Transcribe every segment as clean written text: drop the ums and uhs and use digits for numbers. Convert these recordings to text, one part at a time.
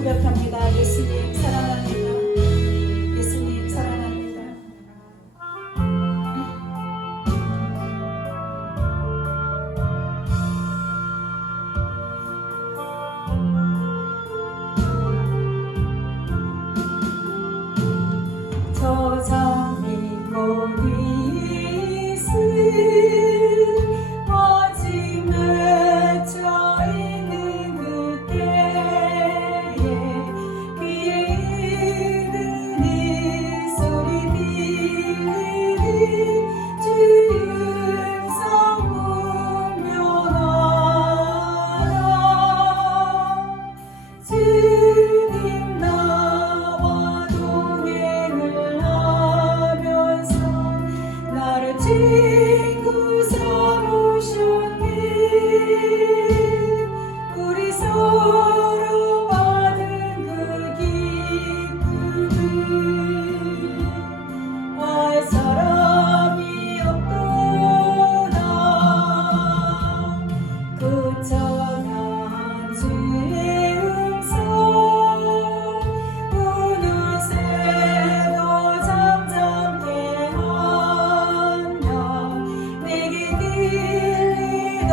고백합니다. 예수님 사랑합니다. 예수님 사랑합니다. 저장이 어디 아직 맺혀있는 그때에 귀에 있는 이 소리 들리니 주 음성 울면하라. 주님 나와 동행을 하면서 나를 친구 삼으셨네. 우리 서로 받은 그 기쁨을 알 사람이 없도다. 그 전한 주의 음성 우는 새도 잠잠케 한다. 내게 들리던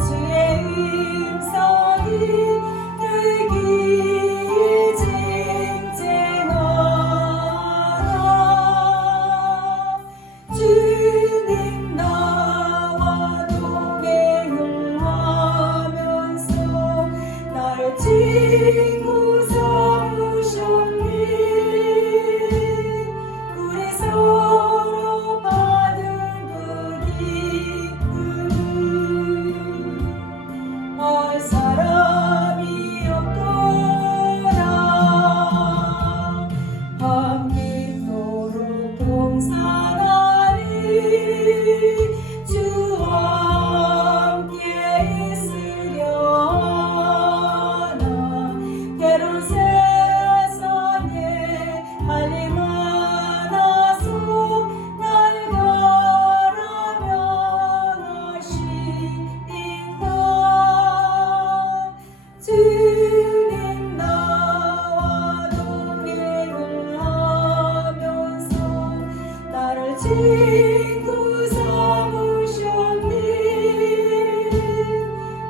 주의 음성이 내 귀에 쟁쟁하다. 주님 나와 동행을 하면서 나를 친구 삼으셨네. 우리 서로 받은 그 기쁨을 알 사람이 없도다. 밤늦도록 동산하니 주와 함께 있으려 하나. 때론 세상에 할일 많아서 날 가라면 하시니까. 주님 나와 동행을 하면서 나를 친구 삼으셨네.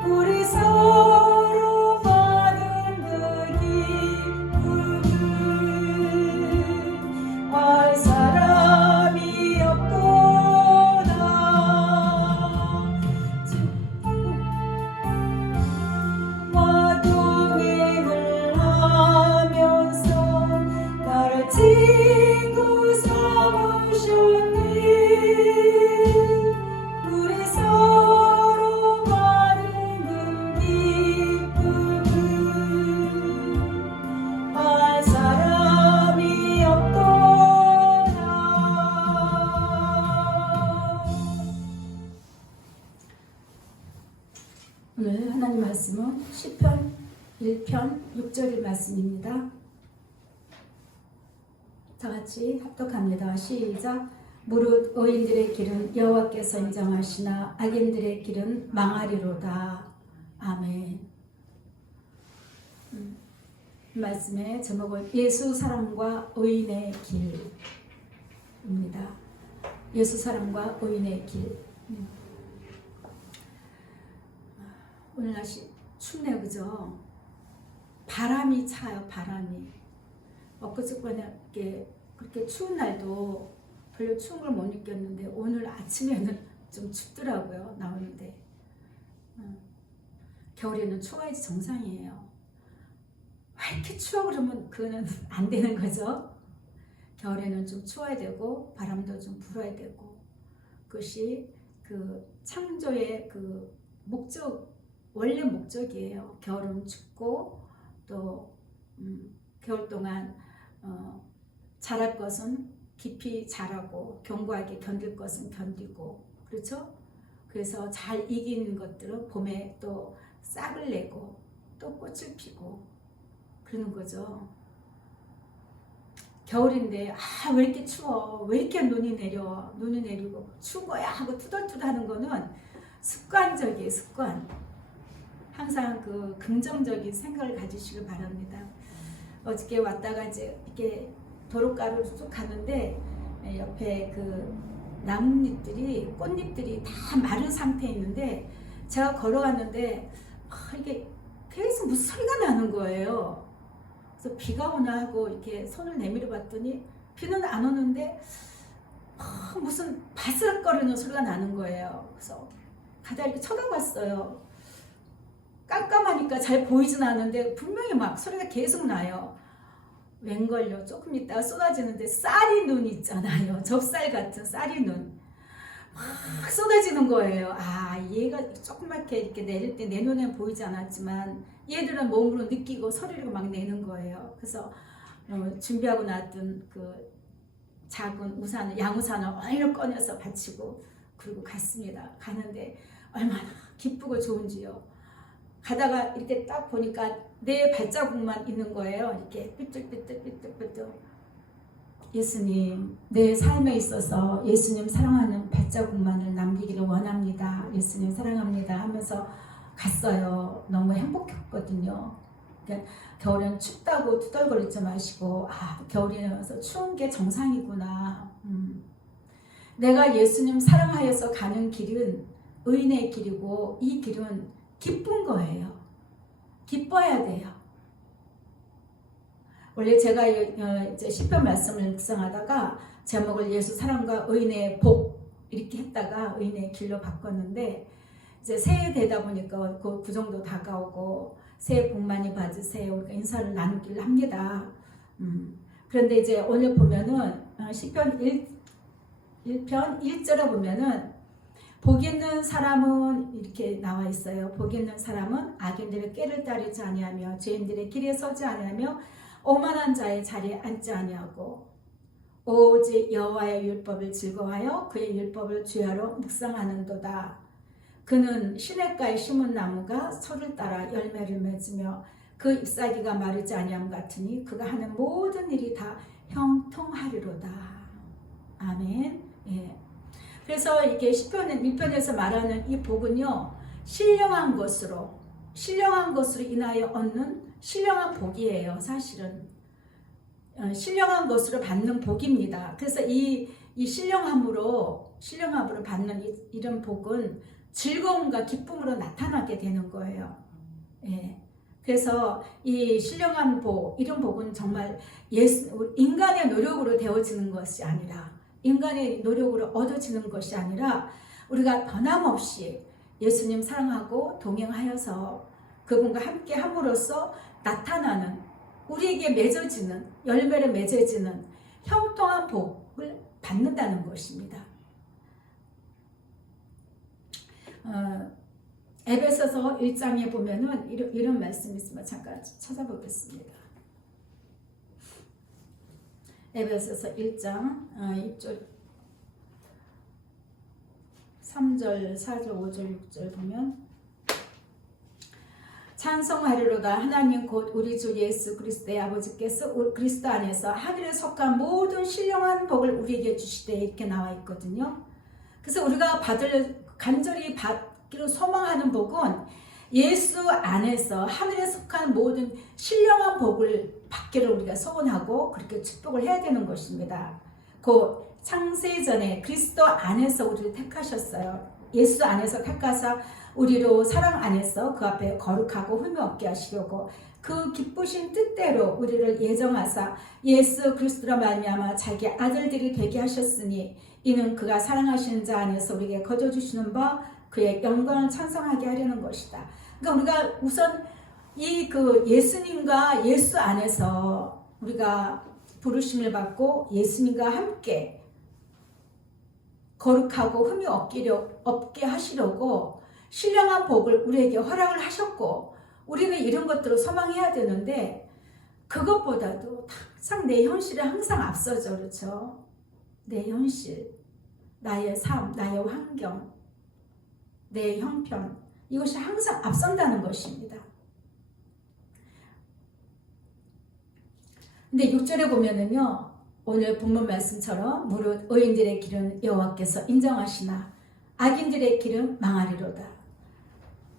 우리 서로 받은 그 기쁨을 알 사람이 없도다. 와 동행을 하면서 나를 친구 삼으셨네. 우리 서로 받은 그 기쁨을 알 사람이 없도다. 오늘 하나님 말씀은 시편 1편 6절의 말씀입니다. 다 같이 합독합니다. 시작. 무릇 의인들의 길은 여호와께서 인정하시나 악인들의 길은 망하리로다. 아멘. 말씀의 제목은 예수 사랑과 의인의 길입니다. 예수 사랑과 의인의 길. 오늘 날씨 춥네요, 그죠? 바람이 차요, 바람이. 엊그저께 그렇게 추운 날도 별로 추운 걸 못 느꼈는데 오늘 아침에는 좀 춥더라고요, 나오는데. 겨울에는 추워야지 정상이에요. 왜 이렇게 추워 그러면 그거는 안 되는 거죠. 겨울에는 좀 추워야 되고 바람도 좀 불어야 되고, 그것이 그 창조의 그 목적, 원래 목적이에요. 겨울은 춥고 또 겨울 동안 자랄 것은 깊이 자라고 견고하게 견딜 것은 견디고, 그렇죠? 그래서 잘 이기는 것들은 봄에 또 싹을 내고 또 꽃을 피고 그러는 거죠. 겨울인데 왜 이렇게 추워, 왜 이렇게 눈이 내리고 추운 거야 하고 투덜투덜 하는 거는 습관적이에요. 습관. 항상 그 긍정적인 생각을 가지시길 바랍니다. 어저께 왔다가 이제 이렇게 도로가로 쭉 가는데 옆에 그 나뭇잎들이 꽃잎들이 다 마른 상태에 있는데 제가 걸어갔는데 이게 계속 무슨 소리가 나는 거예요. 그래서 비가 오나 하고 이렇게 손을 내밀어 봤더니 비는 안 오는데 무슨 바스락거리는 소리가 나는 거예요. 그래서 가다 이렇게 쳐다봤어요. 깜깜하니까 잘 보이진 않는데 분명히 막 소리가 계속 나요. 웬걸요? 조금 있다가 쏟아지는데 쌀이 눈 있잖아요. 좁쌀 같은 쌀이 눈. 막 쏟아지는 거예요. 아, 얘가 조그맣게 이렇게 내릴 때 내 눈에 보이지 않았지만 얘들은 몸으로 느끼고 소리를 막 내는 거예요. 그래서 준비하고 놨던 그 작은 우산을, 양우산을 얼른 꺼내서 받치고 그리고 갔습니다. 가는데 얼마나 기쁘고 좋은지요. 가다가 이렇게 딱 보니까 내 발자국만 있는 거예요. 이렇게 삐뚤삐뚤. 예수님, 내 삶에 있어서 예수님 사랑하는 발자국만을 남기기를 원합니다. 예수님 사랑합니다 하면서 갔어요. 너무 행복했거든요. 그러니까 겨울엔 춥다고 투덜거리지 마시고 겨울이라서 추운 게 정상이구나. 내가 예수님 사랑하여서 가는 길은 의인의 길이고 이 길은 기쁜 거예요. 기뻐야 돼요. 원래 제가 이제 시편 말씀을 묵상하다가 제목을 예수 사랑과 의인의 복 이렇게 했다가 의인의 길로 바꿨는데 이제 새해 되다 보니까 그 정도 다가오고 새해 복 많이 받으세요. 우리가 인사를 나누기를 합니다. 그런데 이제 오늘 보면은 시편 1편 1절에 보면은 복 있는 사람은 이렇게 나와 있어요. 복 있는 사람은 악인들의 꾀를 따르지 아니하며 죄인들의 길에 서지 아니하며 오만한 자의 자리에 앉지 아니하고 오직 여호와의 율법을 즐거워하여 그의 율법을 주야로 묵상하는도다. 그는 시냇가에 심은 나무가 소를 따라 열매를 맺으며 그 잎사귀가 마르지 아니함 같으니 그가 하는 모든 일이 다 형통하리로다. 아멘. 예. 그래서 이게 시편 1편에서 말하는 이 복은요, 신령한 것으로 인하여 얻는 신령한 복이에요. 사실은 신령한 것으로 받는 복입니다. 그래서 이 신령함으로 받는 이런 복은 즐거움과 기쁨으로 나타나게 되는 거예요. 예. 그래서 이 신령한 복, 이런 복은 정말 인간의 노력으로 되어지는 것이 아니라, 인간의 노력으로 얻어지는 것이 아니라 우리가 변함없이 예수님 사랑하고 동행하여서 그분과 함께 함으로써 나타나는, 우리에게 맺어지는, 열매를 맺어지는 형통한 복을 받는다는 것입니다. 에베소서 1장에 보면은 이런 말씀이 있으면 잠깐 찾아보겠습니다. 에베소서 1장 1절 3절 4절 5절 6절 보면 찬송하리로다. 하나님 곧 우리 주 예수 그리스도의 아버지께서 그리스도 안에서 하늘에 속한 모든 신령한 복을 우리에게 주시되 이렇게 나와 있거든요. 그래서 우리가 간절히 받기로 소망하는 복은 예수 안에서 하늘에 속한 모든 신령한 복을 받기를 우리가 소원하고 그렇게 축복을 해야 되는 것입니다. 그 창세전에 그리스도 안에서 우리를 택하셨어요. 예수 안에서 택하사 우리로 사랑 안에서 그 앞에 거룩하고 흠이 없게 하시려고 그 기쁘신 뜻대로 우리를 예정하사 예수 그리스도로 말미암아 자기 아들들이 되게 하셨으니 이는 그가 사랑하시는 자 안에서 우리에게 거저주시는 바 그의 영광을 찬송하게 하려는 것이다. 그러니까 우리가 우선 이 예수님과 예수 안에서 우리가 부르심을 받고 예수님과 함께 거룩하고 흠이 없게 하시려고 신령한 복을 우리에게 허락을 하셨고 우리는 이런 것들을 소망해야 되는데 그것보다도 항상 내 현실에 항상 앞서죠. 그렇죠? 내 현실, 나의 삶, 나의 환경, 내 형편, 이것이 항상 앞선다는 것입니다. 근데 6절에 보면은요, 오늘 본문 말씀처럼 무릇 의인들의 길은 여호와께서 인정하시나 악인들의 길은 망하리로다.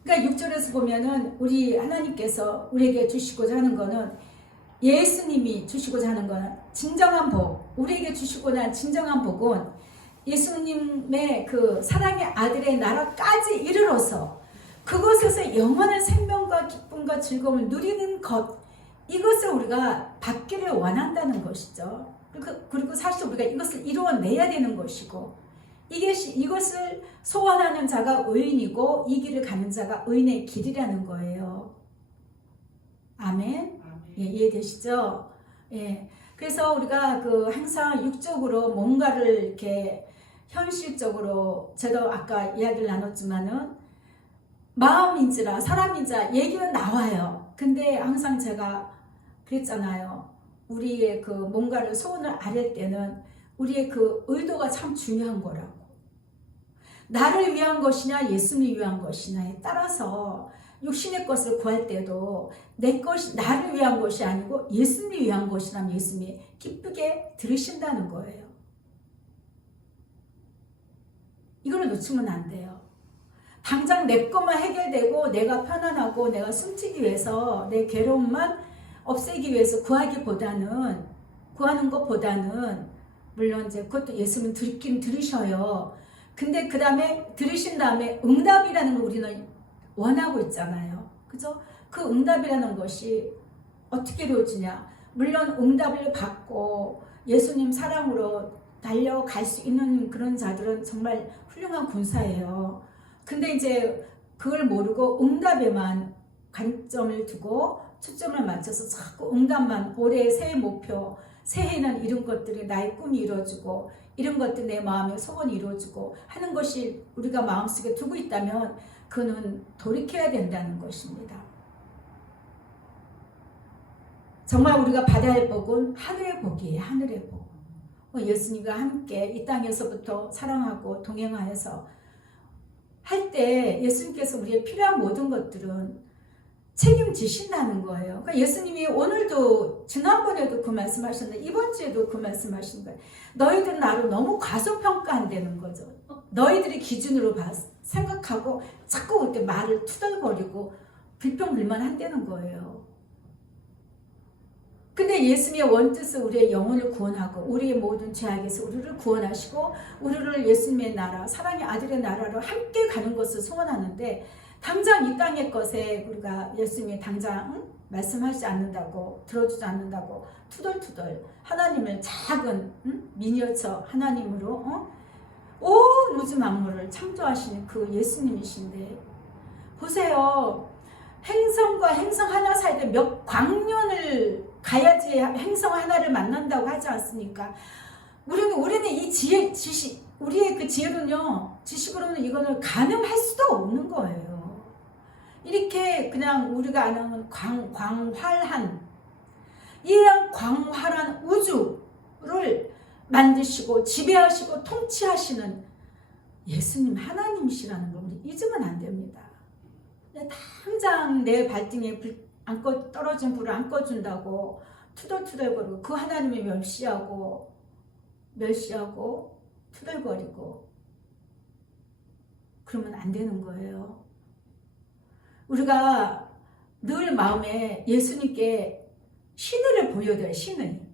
그러니까 6절에서 보면은 우리 하나님께서 우리에게 주시고자 하는 거는, 예수님이 주시고자 하는 거는 진정한 복, 우리에게 주시고자 하는 진정한 복은 예수님의 그 사랑의 아들의 나라까지 이르러서 그곳에서 영원한 생명과 기쁨과 즐거움을 누리는 것, 이것을 우리가 받기를 원한다는 것이죠. 그리고 사실 우리가 이것을 이루어내야 되는 것이고, 이것을 소원하는 자가 의인이고 이 길을 가는 자가 의인의 길이라는 거예요. 아멘. 예, 이해되시죠? 예. 그래서 우리가 항상 육적으로 뭔가를 이렇게 현실적으로, 저도 아까 이야기를 나눴지만은 마음인지라 사람인지라 얘기는 나와요. 근데 항상 제가 그랬잖아요. 우리의 뭔가를 소원을 아랠 때는 우리의 의도가 참 중요한 거라고. 나를 위한 것이냐 예수님을 위한 것이냐에 따라서 육신의 것을 구할 때도 내 것이 나를 위한 것이 아니고 예수님을 위한 것이라면 예수님이 기쁘게 들으신다는 거예요. 이걸 놓치면 안 돼요. 당장 내 것만 해결되고 내가 편안하고 내가 숨지기 위해서 내 괴로움만 없애기 위해서 구하는 것보다는, 물론 이제 그것도 예수님 듣긴 들으셔요. 근데 그 다음에 들으신 다음에 응답이라는 걸 우리는 원하고 있잖아요. 그죠? 그 응답이라는 것이 어떻게 이루어지냐? 물론 응답을 받고 예수님 사랑으로 달려갈 수 있는 그런 자들은 정말 훌륭한 군사예요. 근데 이제 그걸 모르고 응답에만 관점을 두고 초점을 맞춰서 자꾸 응답만, 올해 새해 목표, 새해는 이런 것들이 나의 꿈이 이루어지고 이런 것들이 내 마음의 소원이 이루어지고 하는 것이 우리가 마음속에 두고 있다면 그는 돌이켜야 된다는 것입니다. 정말 우리가 받아야 할 복은 하늘의 복이에요. 하늘의 복. 예수님과 함께 이 땅에서부터 사랑하고 동행하여서 할 때 예수님께서 우리의 필요한 모든 것들은 책임지신다는 거예요. 그러니까 예수님이 오늘도, 지난번에도 그 말씀하셨는데 이번 주에도 그 말씀하신 거예요. 너희들은 나를 너무 과소평가한다는 거죠. 너희들이 기준으로 생각하고 자꾸 그렇게 말을 투덜거리고 불평불만한다는 거예요. 근데 예수님의 원뜻은 우리의 영혼을 구원하고 우리의 모든 죄악에서 우리를 구원하시고 우리를 예수님의 나라, 사랑의 아들의 나라로 함께 가는 것을 소원하는데, 당장 이 땅의 것에 우리가 예수님이 당장 말씀하지 않는다고, 들어주지 않는다고 투덜투덜 하나님을 작은 미니어처 하나님으로 온 우주 만물을 창조하시는 그 예수님이신데, 보세요. 행성과 행성 하나 사이에 몇 광년을 가야지 행성 하나를 만난다고 하지 않습니까? 우리는 이 우리의 그 지식으로는 이거는 가능할 수도 없는 거예요. 이렇게 그냥 우리가 아는 광활한, 이런 광활한 우주를 만드시고 지배하시고 통치하시는 예수님 하나님이시라는 걸 우리 잊으면 안 됩니다. 당장 내 발등에 떨어진 불을 안 꺼준다고 투덜투덜거리고 그 하나님을 멸시하고 투덜거리고 그러면 안 되는 거예요. 우리가 늘 마음에 예수님께 신의를 보여드려야, 신의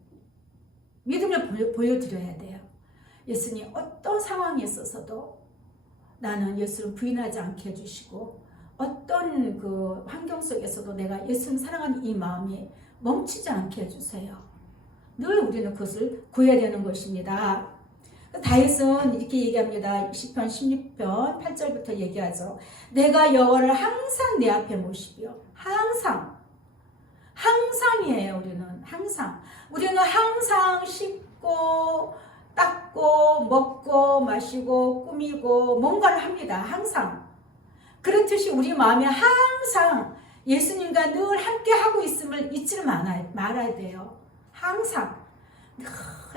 믿음을 보여드려야 돼요. 예수님 어떤 상황에 있어서도 나는 예수를 부인하지 않게 해주시고, 어떤 그 환경 속에서도 내가 예수님 사랑하는 이 마음이 멈추지 않게 해주세요. 늘 우리는 그것을 구해야 되는 것입니다. 다윗은 이렇게 얘기합니다. 시편 16편 8절부터 얘기하죠. 내가 여호와를 항상 내 앞에 모시며, 항상이에요. 우리는 항상 씻고 닦고 먹고 마시고 꾸미고 뭔가를 합니다. 항상. 그렇듯이 우리 마음에 항상 예수님과 늘 함께 하고 있음을 잊지를 말아야 돼요. 항상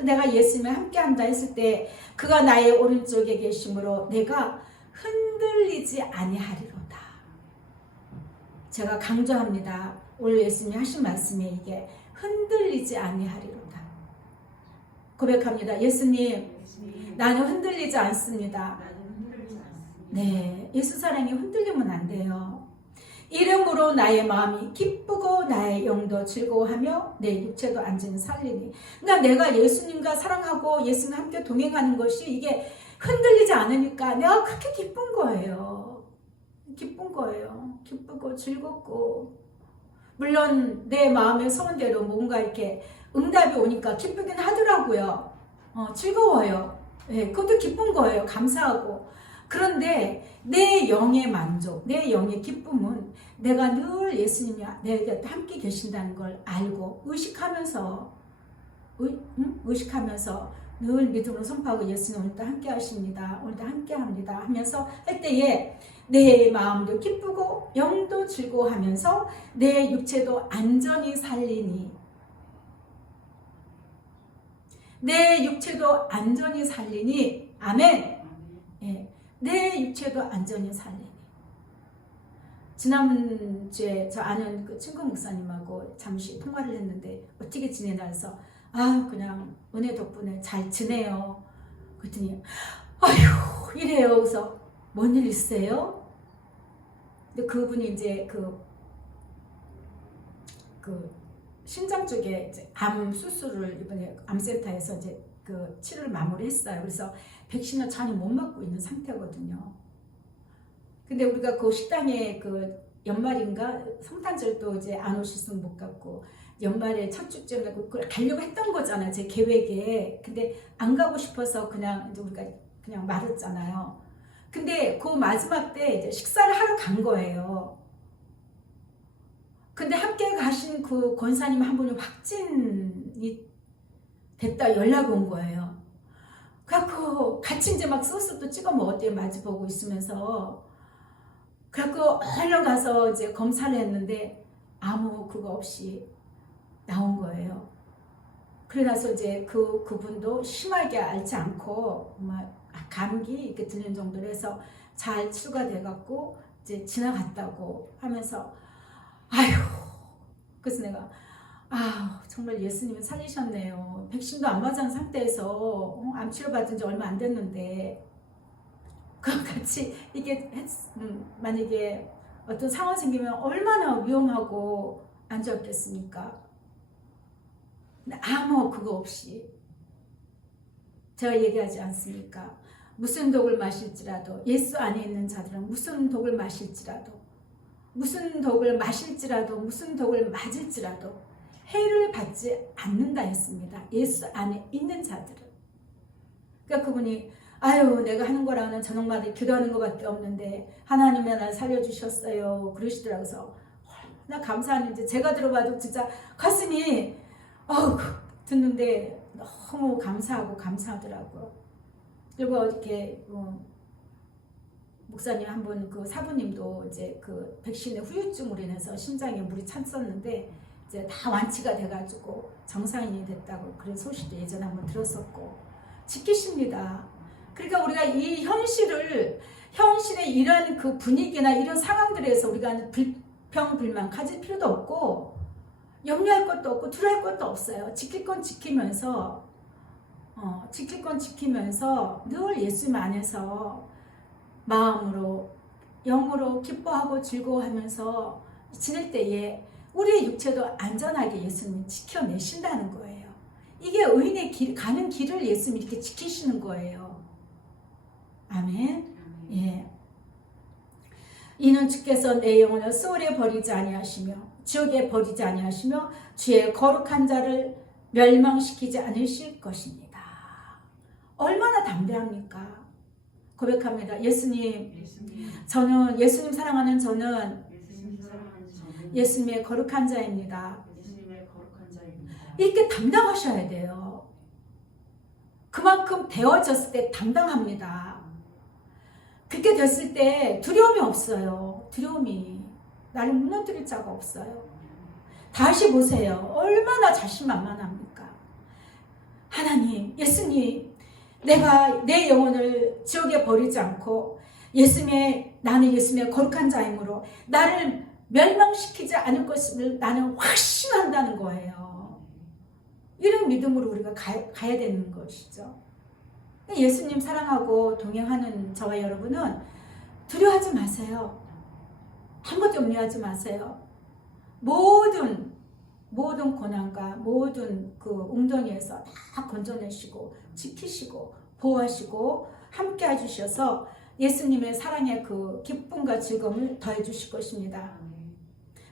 내가 예수님과 함께 한다 했을 때 그가 나의 오른쪽에 계심으로 내가 흔들리지 아니하리로다. 제가 강조합니다. 오늘 예수님이 하신 말씀에 이게 흔들리지 아니하리로다. 고백합니다. 예수님, 나는 흔들리지 않습니다. 네, 예수 사랑이 흔들리면 안 돼요. 이름으로 나의 마음이 기쁘고 나의 영도 즐거워하며 내 육체도 안전히 살리니. 그러니까 내가 예수님과 사랑하고 예수님과 함께 동행하는 것이 이게 흔들리지 않으니까 내가 그렇게 기쁜 거예요. 기쁜 거예요. 기쁘고 즐겁고. 물론 내 마음의 소원대로 뭔가 이렇게 응답이 오니까 기쁘긴 하더라고요. 즐거워요. 네, 그것도 기쁜 거예요. 감사하고. 그런데 내 영의 만족, 내 영의 기쁨은 내가 늘 예수님이 내 곁에 함께 계신다는 걸 알고 의식하면서 늘 믿음으로 선포하고 예수님 오늘도 함께 하십니다. 오늘도 함께 합니다 하면서 할 때에 내 마음도 기쁘고 영도 즐거워하면서 내 육체도 안전히 살리니. 내 육체도 안전히 살리니. 아멘. 예, 내 육체도 안전히 살리니. 지난주에 저 아는 그 친구 목사님하고 잠시 통화를 했는데 어떻게 지내나 해서 그냥 은혜 덕분에 잘 지내요. 그랬더니 아휴 이래요. 그래서 뭔 일 있어요? 근데 그분이 이제 그 신장 쪽에 이제 암 수술을 이번에 암센터에서 이제 그 치료를 마무리했어요. 그래서 백신을 전혀 못 맞고 있는 상태거든요. 근데 우리가 그 식당에 그 연말인가 성탄절도 이제 안 오셨으면 못 갔고 연말에 첫 주쯤에 그걸 가려고 했던 거잖아요. 제 계획에. 근데 안 가고 싶어서 그냥 이제 우리가 그냥 말았잖아요. 근데 그 마지막 때 이제 식사를 하러 간 거예요. 근데 함께 가신 그 권사님 한 분이 확진이 됐다 연락이 온 거예요. 그래갖고 같이 이제 막 소스도 찍어 먹었대요. 마주보고 있으면서. 그래갖고 얼른 가서 이제 검사를 했는데 아무 그거 없이 나온 거예요. 그래 나서 이제 그분도 심하게 앓지 않고 막 감기 이렇게 들리는 정도로 해서 잘 치료가 돼갖고 이제 지나갔다고 하면서 그래서 내가 정말 예수님은 살리셨네요. 백신도 안 맞은 상태에서 암 치료 받은 지 얼마 안 됐는데 그럼 같이 이게 만약에 어떤 상황 생기면 얼마나 위험하고 안 좋았겠습니까? 아무 그거 없이 제가 얘기하지 않습니까? 무슨 독을 마실지라도 예수 안에 있는 자들은 무슨 독을 마실지라도 무슨 독을 맞을지라도 해를 받지 않는다 했습니다. 예수 안에 있는 자들은. 그러니까 그분이 내가 하는 거랑은 저녁마다 기도하는 것밖에 없는데 하나님이 나를 살려주셨어요 그러시더라고요. 그래서 나 감사하는데 제가 들어봐도 진짜 가슴이 듣는데 너무 감사하고 감사하더라고요. 그리고 이렇게 목사님 한 분 그 사부님도 이제 그 백신의 후유증으로 인해서 심장에 물이 찼었는데 이제 다 완치가 돼가지고 정상인이 됐다고 그런 소식도 예전에 한번 들었었고 지키십니다. 그러니까 우리가 이 현실의 이런 그 분위기나 이런 상황들에서 우리가 불평불만 가질 필요도 없고 염려할 것도 없고 두려워할 것도 없어요. 지킬 건 지키면서 늘 예수님 안에서 마음으로 영으로 기뻐하고 즐거워하면서 지낼 때에 우리의 육체도 안전하게 예수님이 지켜내신다는 거예요. 이게 의인의 가는 길을 예수님이 이렇게 지키시는 거예요. 아멘. 예. 이는 주께서 내 영혼을 소홀에 버리지 아니하시며 지옥에 버리지 아니하시며 주의 거룩한 자를 멸망시키지 않으실 것입니다. 얼마나 담대합니까? 고백합니다. 예수님, 저는 예수님 사랑하는 저는 예수님의 거룩한 자입니다. 이렇게 담당하셔야 돼요. 그만큼 되어졌을 때 담당합니다. 그렇게 됐을 때 두려움이 없어요. 두려움이 나를 무너뜨릴 자가 없어요. 다시 보세요. 얼마나 자신만만합니까? 하나님, 예수님, 내가 내 영혼을 지옥에 버리지 않고 나는 예수님의 거룩한 자이므로 나를 멸망시키지 않을 것을 나는 확신한다는 거예요. 이런 믿음으로 우리가 가야 되는 것이죠. 예수님 사랑하고 동행하는 저와 여러분은 두려워하지 마세요. 아무것도 염려하지 마세요. 모든 고난과 모든 그 웅덩이에서 다 건져내시고 지키시고 보호하시고 함께 해주셔서 예수님의 사랑의 그 기쁨과 즐거움을 더해 주실 것입니다.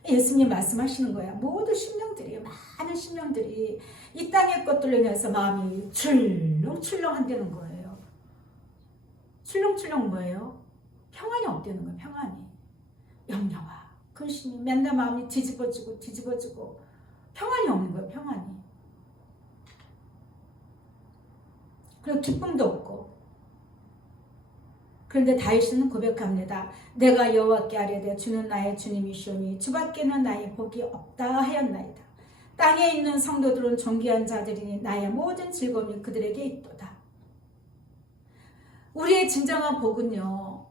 예수님 말씀하시는 거야. 모든 심령들이, 많은 심령들이 이 땅의 것들로 인해서 마음이 출렁출렁 한다는 거예요. 출렁출렁 뭐예요? 평안이 없다는 거예요. 평안이. 염려와 근심이 맨날 마음이 뒤집어지고 평안이 없는 거예요. 평안이. 그리고 기쁨도 없고. 그런데 다윗은 고백합니다. 내가 여호와께 아뢰되 주는 나의 주님이시오니 주밖에는 나의 복이 없다 하였나이다. 땅에 있는 성도들은 존귀한 자들이니 나의 모든 즐거움이 그들에게 있도다. 우리의 진정한 복은요.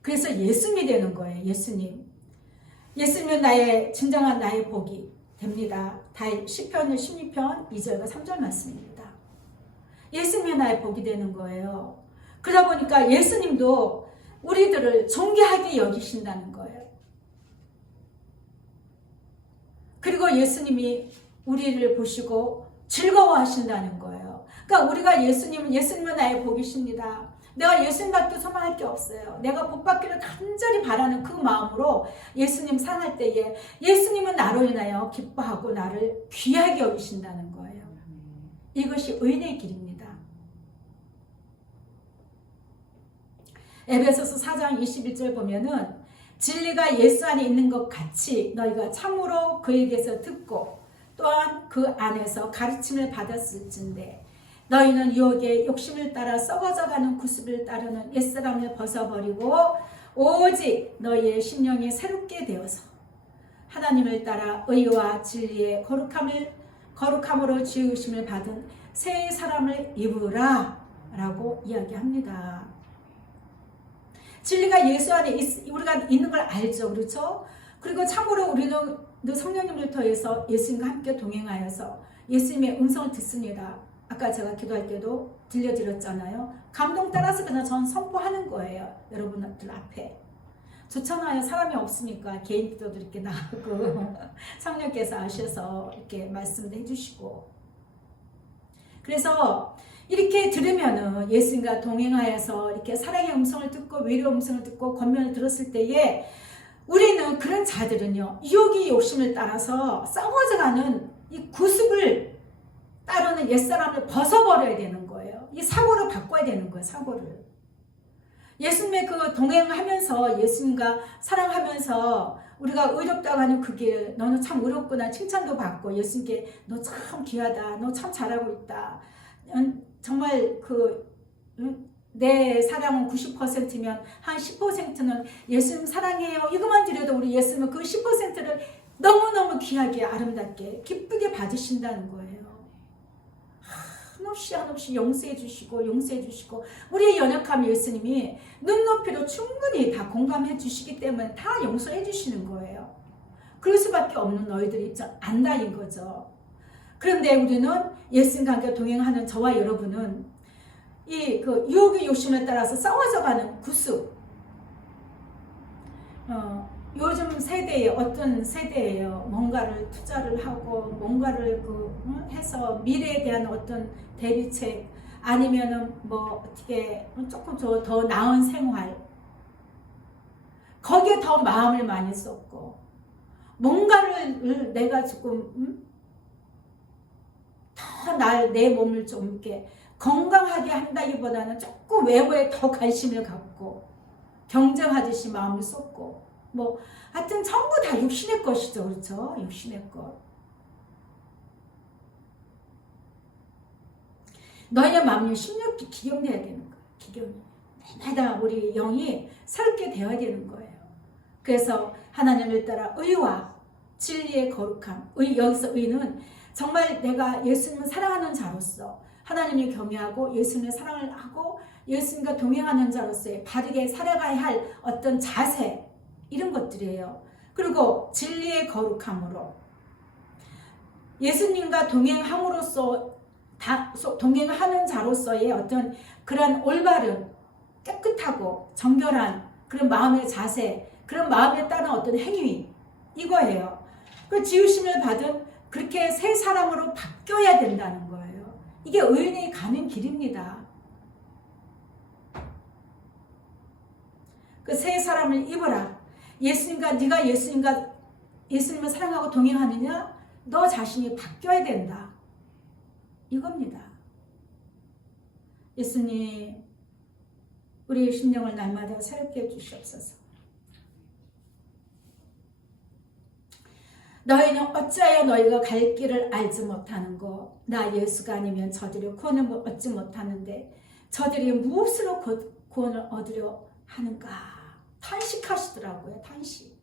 그래서 예수님이 되는 거예요. 예수님은 나의 진정한 나의 복이 됩니다. 시편 16편 2절과 3절 말씀입니다. 예수님이 나의 복이 되는 거예요. 그러다 보니까 예수님도 우리들을 존귀하게 여기신다는 거예요. 그리고 예수님이 우리를 보시고 즐거워하신다는 거예요. 그러니까 우리가 예수님은 나의 복이십니다. 내가 예수님밖에 소망할 게 없어요. 내가 복 받기를 간절히 바라는 그 마음으로 예수님 사랑할 때에 예수님은 나로 인하여 기뻐하고 나를 귀하게 여기신다는 거예요. 이것이 의인의 길입니다. 에베소서 4장 21절 보면은 진리가 예수 안에 있는 것 같이 너희가 참으로 그에게서 듣고 또한 그 안에서 가르침을 받았을진데 너희는 유혹의 욕심을 따라 썩어져가는 구습을 따르는 옛사람을 벗어버리고 오직 너희의 심령이 새롭게 되어서 하나님을 따라 의와 진리의 거룩함으로 지으심을 받은 새 사람을 입으라 라고 이야기합니다. 진리가 예수 안에 우리가 있는 걸 알죠. 그렇죠? 그리고 참으로 우리는 늘 성령님을 통해서 예수님과 함께 동행하여서 예수님의 음성을 듣습니다. 아까 제가 기도할 때도 들려드렸잖아요. 감동 따라서 그냥 전 선포하는 거예요. 여러분들 앞에. 좋잖아요. 사람이 없으니까 개인 기도도 이렇게 나오고 성령께서 아셔서 이렇게 말씀도 해주시고. 그래서 이렇게 들으면은 예수님과 동행하여서 이렇게 사랑의 음성을 듣고 위로의 음성을 듣고 권면을 들었을 때에 우리는 그런 자들은요. 유혹의 욕심을 따라서 썩어져가는 이 구습을 따르는 옛사람을 벗어버려야 되는 거예요. 이 사고를 바꿔야 되는 거예요. 사고를. 예수님의 그 동행하면서 예수님과 사랑하면서 우리가 의롭다고 하는 그 길, 너는 참 의롭구나 칭찬도 받고 예수님께 너 참 귀하다, 너 참 잘하고 있다. 정말 내 사랑은 90%면 한 10%는 예수님 사랑해요. 이것만 드려도 우리 예수님은 그 10%를 너무너무 귀하게 아름답게 기쁘게 받으신다는 거예요. 한없이 용서해 주시고 우리의 연약함 예수님이 눈높이로 충분히 다 공감해 주시기 때문에 다 용서해 주시는 거예요. 그럴 수밖에 없는 너희들이 안다인 거죠. 그런데 우리는 예수님과 함께 동행하는 저와 여러분은 이 유혹의 욕심에 따라서 싸워져가는 구습. 요즘 세대에 어떤 세대예요. 뭔가를 투자를 하고 뭔가를 해서 미래에 대한 어떤 대비책 아니면은 뭐 어떻게 조금 더 나은 생활 거기에 더 마음을 많이 쏟고 뭔가를 내가 조금 더 내 몸을 좀 이렇게 건강하게 한다기보다는 조금 외모에 더 관심을 갖고 경쟁하듯이 마음을 쏟고 뭐 하여튼 전부 다 육신의 것이죠. 그렇죠? 육신의 것. 너희의 마음이 심렵게 기경돼야 되는 거예요. 기경이. 날마다 우리 영이 새롭게 되어야 되는 거예요. 그래서 하나님을 따라 의와 진리의 거룩함. 여기서 의는 정말 내가 예수님을 사랑하는 자로서 하나님을 경외하고 예수님의 사랑을 하고 예수님과 동행하는 자로서의 바르게 살아가야 할 어떤 자세 이런 것들이에요. 그리고 진리의 거룩함으로 예수님과 동행함으로써 동행하는 자로서의 어떤 그런 올바른 깨끗하고 정결한 그런 마음의 자세 그런 마음에 따른 어떤 행위 이거예요. 그 지으심을 받은 그렇게 새 사람으로 바뀌어야 된다는 거예요. 이게 의인이 가는 길입니다. 그 새 사람을 입어라. 예수님과 네가 예수님을 사랑하고 동행하느냐? 너 자신이 바뀌어야 된다. 이겁니다. 예수님, 우리의 심령을 날마다 새롭게 해주시옵소서. 너희는 어찌하여 너희가 갈 길을 알지 못하는고 나 예수가 아니면 저들이 구원을 얻지 못하는데 저들이 무엇으로 구원을 얻으려 하는가? 탄식하시더라고요. 탄식.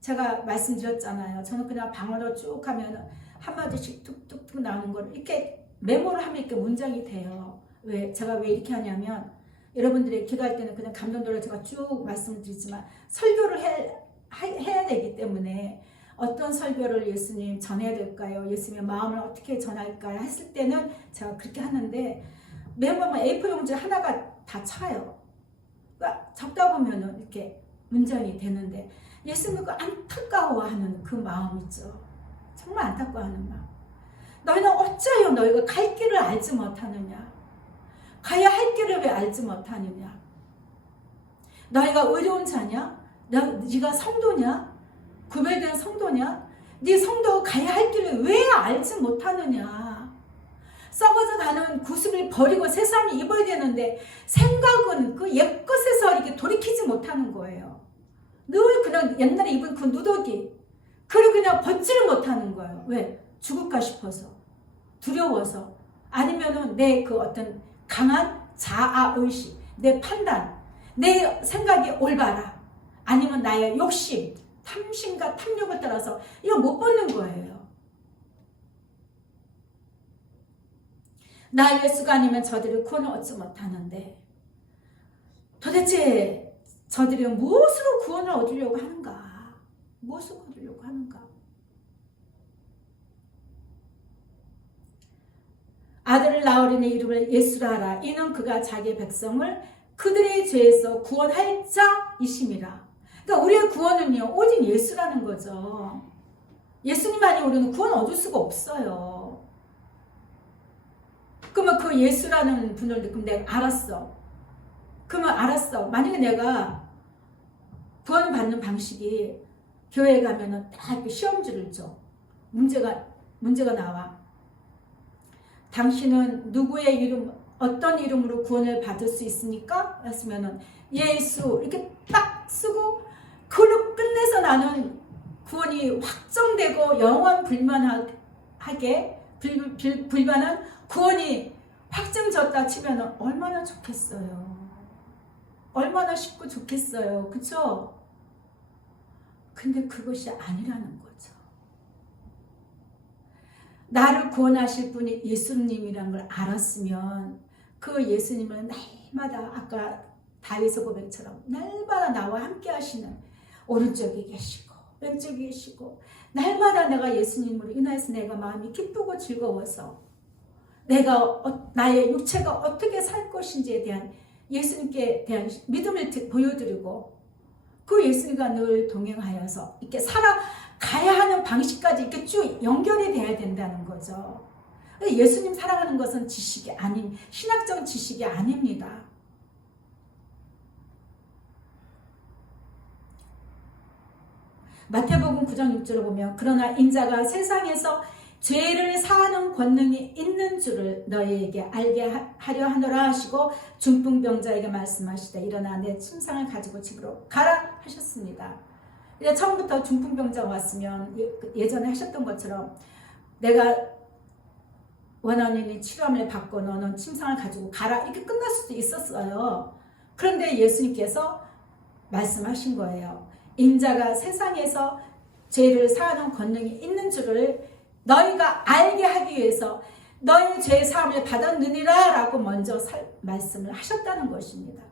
제가 말씀드렸잖아요. 저는 그냥 방언으로 쭉 하면 한마디씩 툭툭툭 나오는 걸 이렇게 메모를 하면 이렇게 문장이 돼요. 제가 왜 이렇게 하냐면 여러분들이 기도할 때는 그냥 감동적으로 제가 쭉 말씀을 드리지만 설교를 해야 되기 때문에 어떤 설교를 예수님 전해야 될까요? 예수님의 마음을 어떻게 전할까요? 했을 때는 제가 그렇게 하는데 메모만 A4 용지 하나가 다 차요. 그러니까 적다 보면은 이렇게 문장이 되는데 예수님을 그 안타까워하는 그 마음 있죠. 정말 안타까워하는 마음. 너희는 어찌하여 너희가 갈 길을 알지 못하느냐? 가야 할 길을 왜 알지 못하느냐? 너희가 의로운 자냐? 네가 성도냐? 구별된 성도냐? 네 성도 가야 할 길을 왜 알지 못하느냐? 썩어져 가는 구습을 버리고 새 사람을 입어야 되는데 생각은 그 옛것에서 이렇게 돌이키지 못하는 거예요. 늘 그냥 옛날에 입은 그 누더기 그걸 그냥 벗지를 못하는 거예요. 왜? 죽을까 싶어서, 두려워서, 아니면은 내 그 어떤 강한 자아의식, 내 판단, 내 생각이 올바라, 아니면 나의 욕심, 탐심과 탐욕을 따라서 이거 못 벗는 거예요. 나 예수가 아니면 저들이 구원을 얻지 못하는데 도대체 저들이 무엇으로 구원을 얻으려고 하는가? 무엇으로 얻으려고 하는가? 아들을 낳으리니 이름을 예수라 하라. 이는 그가 자기 백성을 그들의 죄에서 구원할 자이심이라. 그러니까 우리의 구원은요, 오직 예수라는 거죠. 예수님 아니면 우리는 구원 얻을 수가 없어요. 그러면 그 예수라는 분을 그럼 내가 알았어. 그러면 알았어. 만약에 내가 구원 받는 방식이 교회에 가면은 다 이렇게 시험지를 줘. 문제가 나와. 당신은 누구의 이름, 어떤 이름으로 구원을 받을 수 있습니까? 했으면은 예수 이렇게 딱 쓰고 그걸로 끝내서 나는 구원이 확정되고 영원 불만하게 불만한 구원이 확정졌다 치면 얼마나 좋겠어요. 얼마나 쉽고 좋겠어요. 그쵸? 근데 그것이 아니라는 거죠. 나를 구원하실 분이 예수님이라는 걸 알았으면 그 예수님은 날마다 아까 다윗의 고백처럼 날마다 나와 함께 하시는 오른쪽에 계시고 왼쪽에 계시고 날마다 내가 예수님으로 인하여서 내가 마음이 기쁘고 즐거워서 내가 나의 육체가 어떻게 살 것인지에 대한 예수님께 대한 믿음을 보여드리고 그 예수님과 늘 동행하여서 이렇게 살아가야 하는 방식까지 이렇게 쭉 연결이 돼야 된다는 거죠. 예수님 사랑하는 것은 지식이 아닌 신학적 지식이 아닙니다. 마태복음 9장 6절을 보면 그러나 인자가 세상에서 죄를 사하는 권능이 있는 줄을 너희에게 알게 하려 하노라 하시고 중풍병자에게 말씀하시되 일어나 내 침상을 가지고 집으로 가라 하셨습니다. 이제 처음부터 중풍병자가 왔으면 예전에 하셨던 것처럼 내가 원하는 치료함을 받고 너는 침상을 가지고 가라 이렇게 끝날 수도 있었어요. 그런데 예수님께서 말씀하신 거예요. 인자가 세상에서 죄를 사하는 권능이 있는 줄을 너희가 알게 하기 위해서 너희 죄의 사함을 받았느니라 라고 먼저 말씀을 하셨다는 것입니다.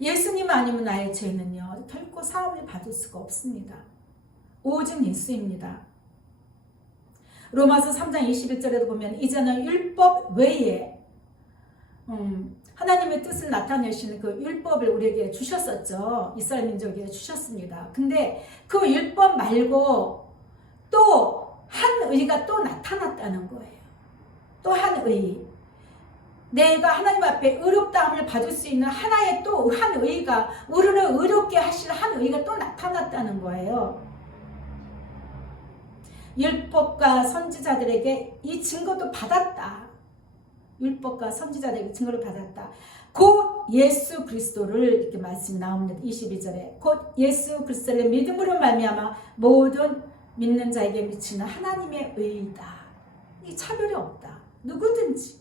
예수님 아니면 나의 죄는요 결코 사함을 받을 수가 없습니다. 오직 예수입니다. 로마서 3장 21절에도 보면 이제는 율법 외에 하나님의 뜻을 나타내시는 그 율법을 우리에게 주셨었죠. 이스라엘 민족에게 주셨습니다. 근데 그 율법 말고 또 한 의가 또 나타났다는 거예요. 또 한 의. 내가 하나님 앞에 의롭다함을 받을 수 있는 하나의 또 한 의가, 우리를 의롭게 하실 한 의가 또 나타났다는 거예요. 율법과 선지자들에게 이 증거도 받았다. 율법과 선지자들에게 증거를 받았다. 곧 예수 그리스도를, 이렇게 말씀이 나옵니다. 22절에 곧 예수 그리스도를 믿음으로 말미암아 모든 믿는 자에게 미치는 하나님의 의이다. 이 차별이 없다. 누구든지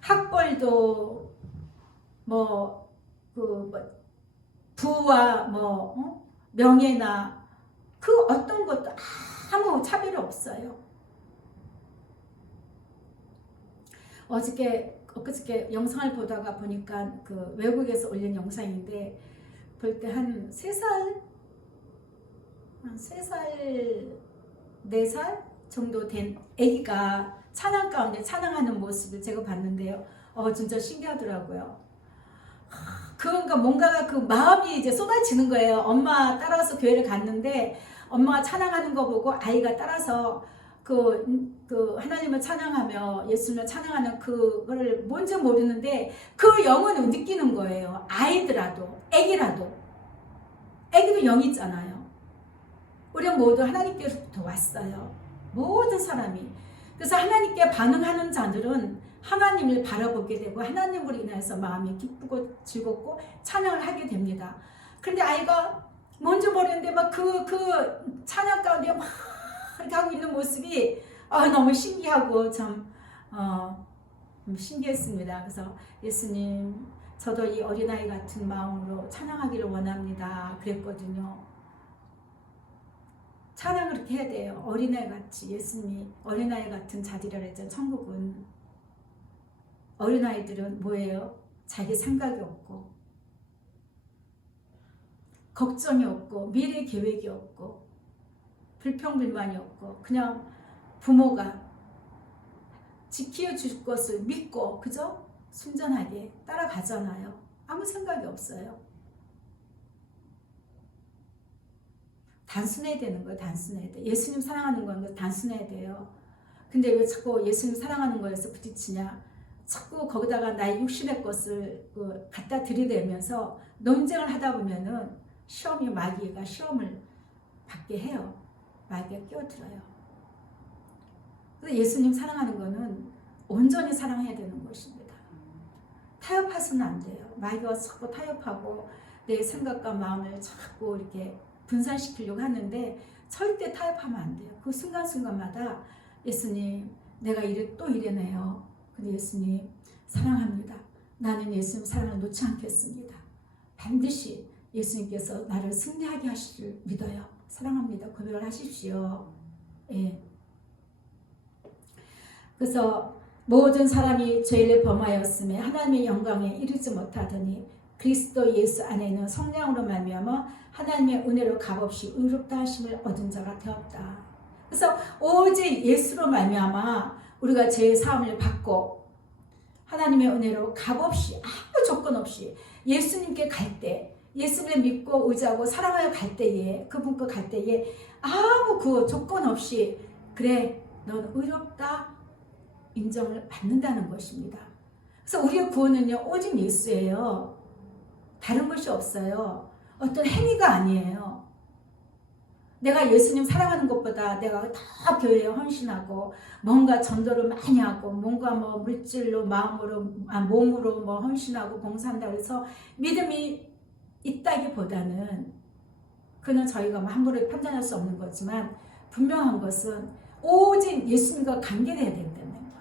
학벌도 부와 명예나 그 어떤 것도 아무 차별이 없어요. 엊그저께 영상을 보다가 보니까 그 외국에서 올린 영상인데 볼 때 한 3살, 4살 정도 된 아기가 찬양 가운데 찬양하는 모습을 제가 봤는데요. 진짜 신기하더라고요. 그러니까 뭔가가 그 마음이 이제 쏟아지는 거예요. 엄마 따라서 교회를 갔는데 엄마가 찬양하는 거 보고 아이가 따라서 그 하나님을 찬양하며 예수님을 찬양하는 그거를 뭔지 모르는데 그 영혼을 느끼는 거예요. 아이들아도, 애기도 영이 있잖아요. 우리는 모두 하나님께로부터 왔어요. 모든 사람이. 그래서 하나님께 반응하는 자들은 하나님을 바라보게 되고 하나님으로 인해서 마음이 기쁘고 즐겁고 찬양을 하게 됩니다. 그런데 아이가 뭔지 모르는데 막 그 찬양 가운데 막 이렇게 하고 있는 모습이 너무 신기하고 참 신기했습니다. 그래서 예수님, 저도 이 어린아이 같은 마음으로 찬양하기를 원합니다. 그랬거든요. 찬양을 그렇게 해야 돼요. 어린아이 같이. 예수님이 어린아이 같은 자리라 했잖아요. 천국은. 어린아이들은 뭐예요? 자기 생각이 없고 걱정이 없고 미래 계획이 없고 불평불만이 없고 그냥 부모가 지켜줄 것을 믿고 그죠? 순전하게 따라가잖아요. 아무 생각이 없어요. 단순해야 되는 거예요. 단순해야 돼. 예수님 사랑하는 건 단순해야 돼요. 근데 왜 자꾸 예수님 사랑하는 거에서 부딪히냐? 자꾸 거기다가 나의 육신의 것을 갖다 들이대면서 논쟁을 하다 보면은 마귀가 시험을 받게 해요. 마귀가 끼어들어요. 그래서 예수님 사랑하는 거는 온전히 사랑해야 되는 것입니다. 타협해서는 안 돼요. 마귀가 자꾸 타협하고 내 생각과 마음을 자꾸 이렇게 분산시키려고 하는데 절대 타협하면 안 돼요. 그 순간순간마다 예수님, 내가 또 이래네요. 근데 예수님 사랑합니다. 나는 예수님 사랑을 놓지 않겠습니다. 반드시 예수님께서 나를 승리하게 하실 줄 믿어요. 사랑합니다. 고백을 하십시오. 예. 그래서 모든 사람이 죄를 범하였음에 하나님의 영광에 이르지 못하더니 그리스도 예수 안에는 성령으로 말미암아 하나님의 은혜로 값없이 의롭다 하심을 얻은 자가 되었다. 그래서 오직 예수로 말미암아 우리가 죄의 사함을 받고 하나님의 은혜로 값없이 아무 조건 없이 예수님께 갈 때, 예수님을 믿고 의지하고 사랑하여 갈 때에, 그분과 갈 때에 아무 그 조건 없이 그래 넌 의롭다 인정을 받는다는 것입니다. 그래서 우리의 구원은요 오직 예수예요. 다른 것이 없어요. 어떤 행위가 아니에요. 내가 예수님 사랑하는 것보다 내가 더 교회에 헌신하고 뭔가 전도를 많이 하고 뭔가 물질로 몸으로 헌신하고 봉사한다고 해서 믿음이 있다기보다는 그는 저희가 함부로 판단할 수 없는 거지만 분명한 것은 오직 예수님과 관계돼야 된다는 거예요.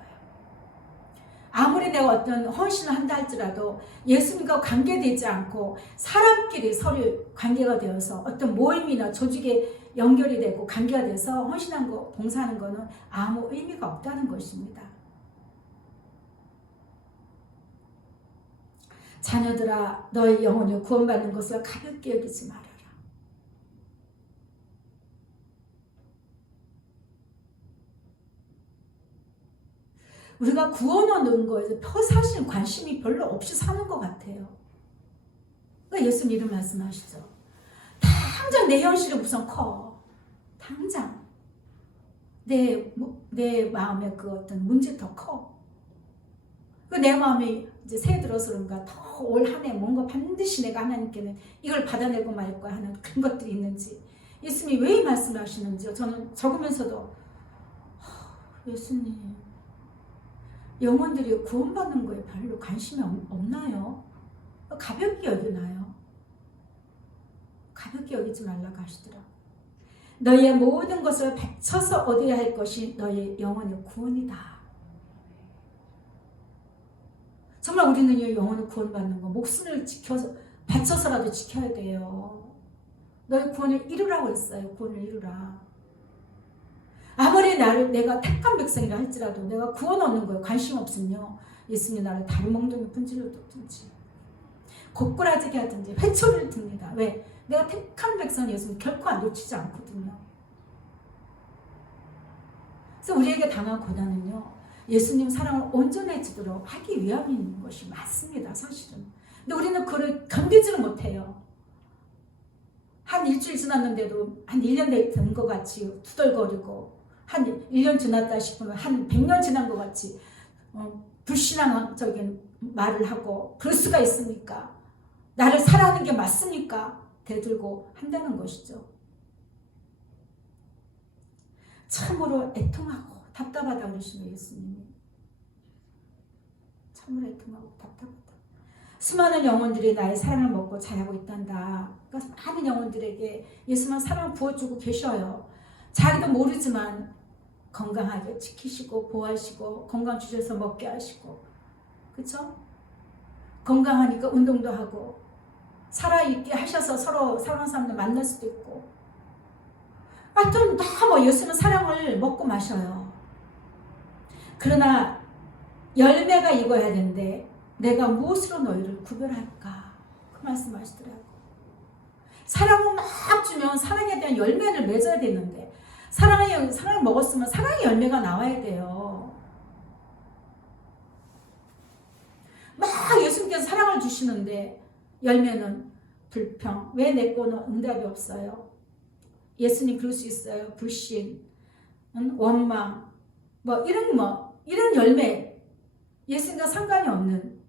아무리 내가 어떤 헌신을 한다 할지라도 예수님과 관계되지 않고 사람끼리 서로 관계가 되어서 어떤 모임이나 조직에 연결이 되고 관계가 돼서 헌신한 거, 봉사하는 거는 아무 의미가 없다는 것입니다. 자녀들아, 너의 영혼이 구원받는 것을 가볍게 여기지 말아라. 우리가 구원 얻는 거에서 사실 관심이 별로 없이 사는 것 같아요. 그러니까 예수님 이런 말씀하시죠. 당장 내 현실이 우선 커. 당장 내 마음의 그 어떤 문제 더 커. 내 마음이 이제 새해 들어서 그런가 더 올 한 해 뭔가 반드시 내가 하나님께는 이걸 받아내고 말 거야 하는 그런 것들이 있는지, 예수님이 왜 이 말씀을 하시는지 저는 적으면서도 예수님, 영혼들이 구원받는 거에 별로 관심이 없나요? 가볍게 여기나요? 가볍게 여기지 말라고 하시더라고요. 너희의 모든 것을 바쳐서 얻어야 할 것이 너희 영혼의 구원이다. 정말 우리는 영혼을 구원받는 거 목숨을 바쳐서라도 지켜야 돼요. 너희 구원을 이루라고 했어요. 구원을 이루라. 아무리 내가 택한 백성이라 할지라도 내가 구원 얻는 거에 관심 없으며 예수님 나를 다리 몽둥이 분질러 뒀든지 고꾸라지게 하든지 회초리를 듭니다. 왜? 내가 택한 백성 예수님 결코 안 놓치지 않거든요. 그래서 우리에게 당한 고난은요, 예수님 사랑을 온전해지도록 하기 위함인 것이 맞습니다. 사실은. 근데 우리는 그걸 견디지를 못해요. 한 일주일 지났는데도 한 1년 된 것 같이 투덜거리고, 한 1년 지났다 싶으면 한 100년 지난 것 같이 불신앙적인 말을 하고, 그럴 수가 있습니까? 나를 사랑하는 게 맞습니까? 대들고 한다는 것이죠. 참으로 애통하고 답답하다 그러시는 예수님이. 참으로 애통하고 답답하다. 수많은 영혼들이 나의 사랑을 먹고 자라고 있단다. 그러니까 많은 영혼들에게 예수만 사랑을 부어주고 계셔요. 자기도 모르지만 건강하게 지키시고 보호하시고 건강 주셔서 먹게 하시고, 그렇죠? 건강하니까 운동도 하고 살아있게 하셔서 서로 사랑하는 사람들 만날 수도 있고, 하여튼 너무 예수는 사랑을 먹고 마셔요. 그러나 열매가 익어야 되는데 내가 무엇으로 너희를 구별할까? 그 말씀하시더라고요. 사랑을 막 주면 사랑에 대한 열매를 맺어야 되는데, 사랑을 먹었으면 사랑의 열매가 나와야 돼요. 막 예수님께서 사랑을 주시는데 열매는 불평, 왜 내 거는 응답이 없어요? 예수님 그럴 수 있어요. 불신, 원망, 이런 열매, 예수님과 상관이 없는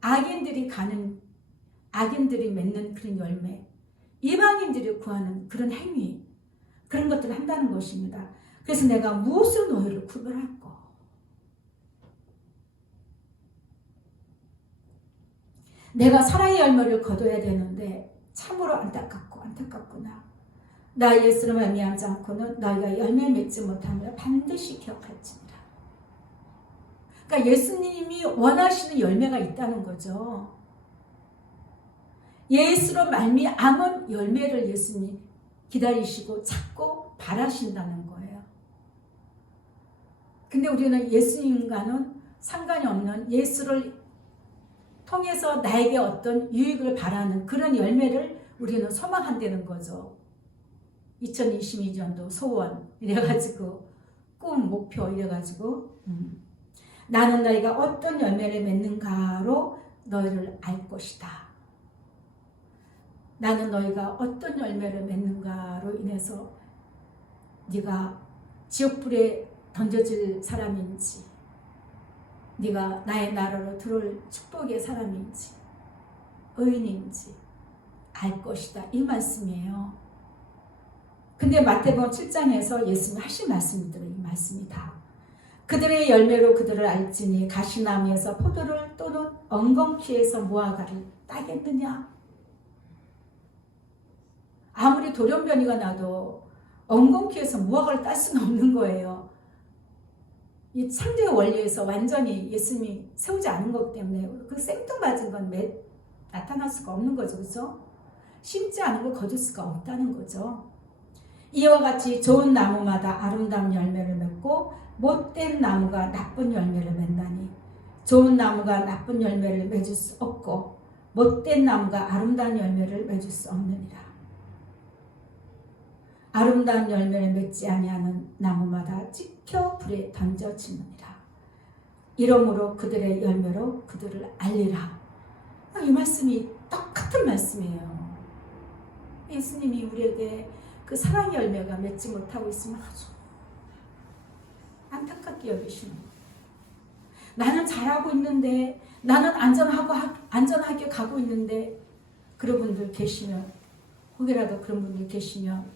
악인들이 맺는 그런 열매, 이방인들이 구하는 그런 행위, 그런 것들을 한다는 것입니다. 그래서 내가 무엇으로 너희를 구별할까? 내가 사랑의 열매를 거둬야 되는데 참으로 안타깝구나. 나 예수를 말미암지 않고는 너희가 열매 맺지 못함을 반드시 기억할지니라. 그러니까 예수님이 원하시는 열매가 있다는 거죠. 예수로 말미암은 열매를 예수님이 기다리시고 찾고 바라신다는 거예요. 근데 우리는 예수님과는 상관이 없는, 예수를 통해서 나에게 어떤 유익을 바라는 그런 열매를 우리는 소망한다는 거죠. 2022년도 소원 이래가지고, 꿈, 목표 이래가지고 나는 너희가 어떤 열매를 맺는가로 너희를 알 것이다. 나는 너희가 어떤 열매를 맺는가로 인해서 네가 지옥불에 던져질 사람인지, 네가 나의 나라로 들어올 축복의 사람인지 의인인지 알 것이다. 이 말씀이에요. 근데 마태복음 7장에서 예수님이 하신 말씀들은 이 말씀이다. 그들의 열매로 그들을 알지니 가시나무에서 포도를 또는 엉겅퀴에서 무화과를 따겠느냐. 아무리 돌연변이가 나도 엉겅퀴에서 무화과를 딸 수는 없는 거예요. 이 창조의 원리에서 완전히 예수님이 세우지 않은 것 때문에 그 생뚱맞은 건 나타날 수가 없는 거죠. 그렇죠? 심지 않은 걸 거둘 수가 없다는 거죠. 이와 같이 좋은 나무마다 아름다운 열매를 맺고 못된 나무가 나쁜 열매를 맺나니 좋은 나무가 나쁜 열매를 맺을 수 없고 못된 나무가 아름다운 열매를 맺을 수 없느니라. 아름다운 열매를 맺지 아니하는 나무마다 찍혀 불에 던져지느니라. 이러므로 그들의 열매로 그들을 알리라. 이 말씀이 똑같은 말씀이에요. 예수님이 우리에게 그 사랑의 열매가 맺지 못하고 있으면 아주 안타깝게 여기시는 거예요. 나는 잘하고 있는데, 나는 안전하게 가고 있는데, 그런 분들 계시면, 혹이라도 그런 분들 계시면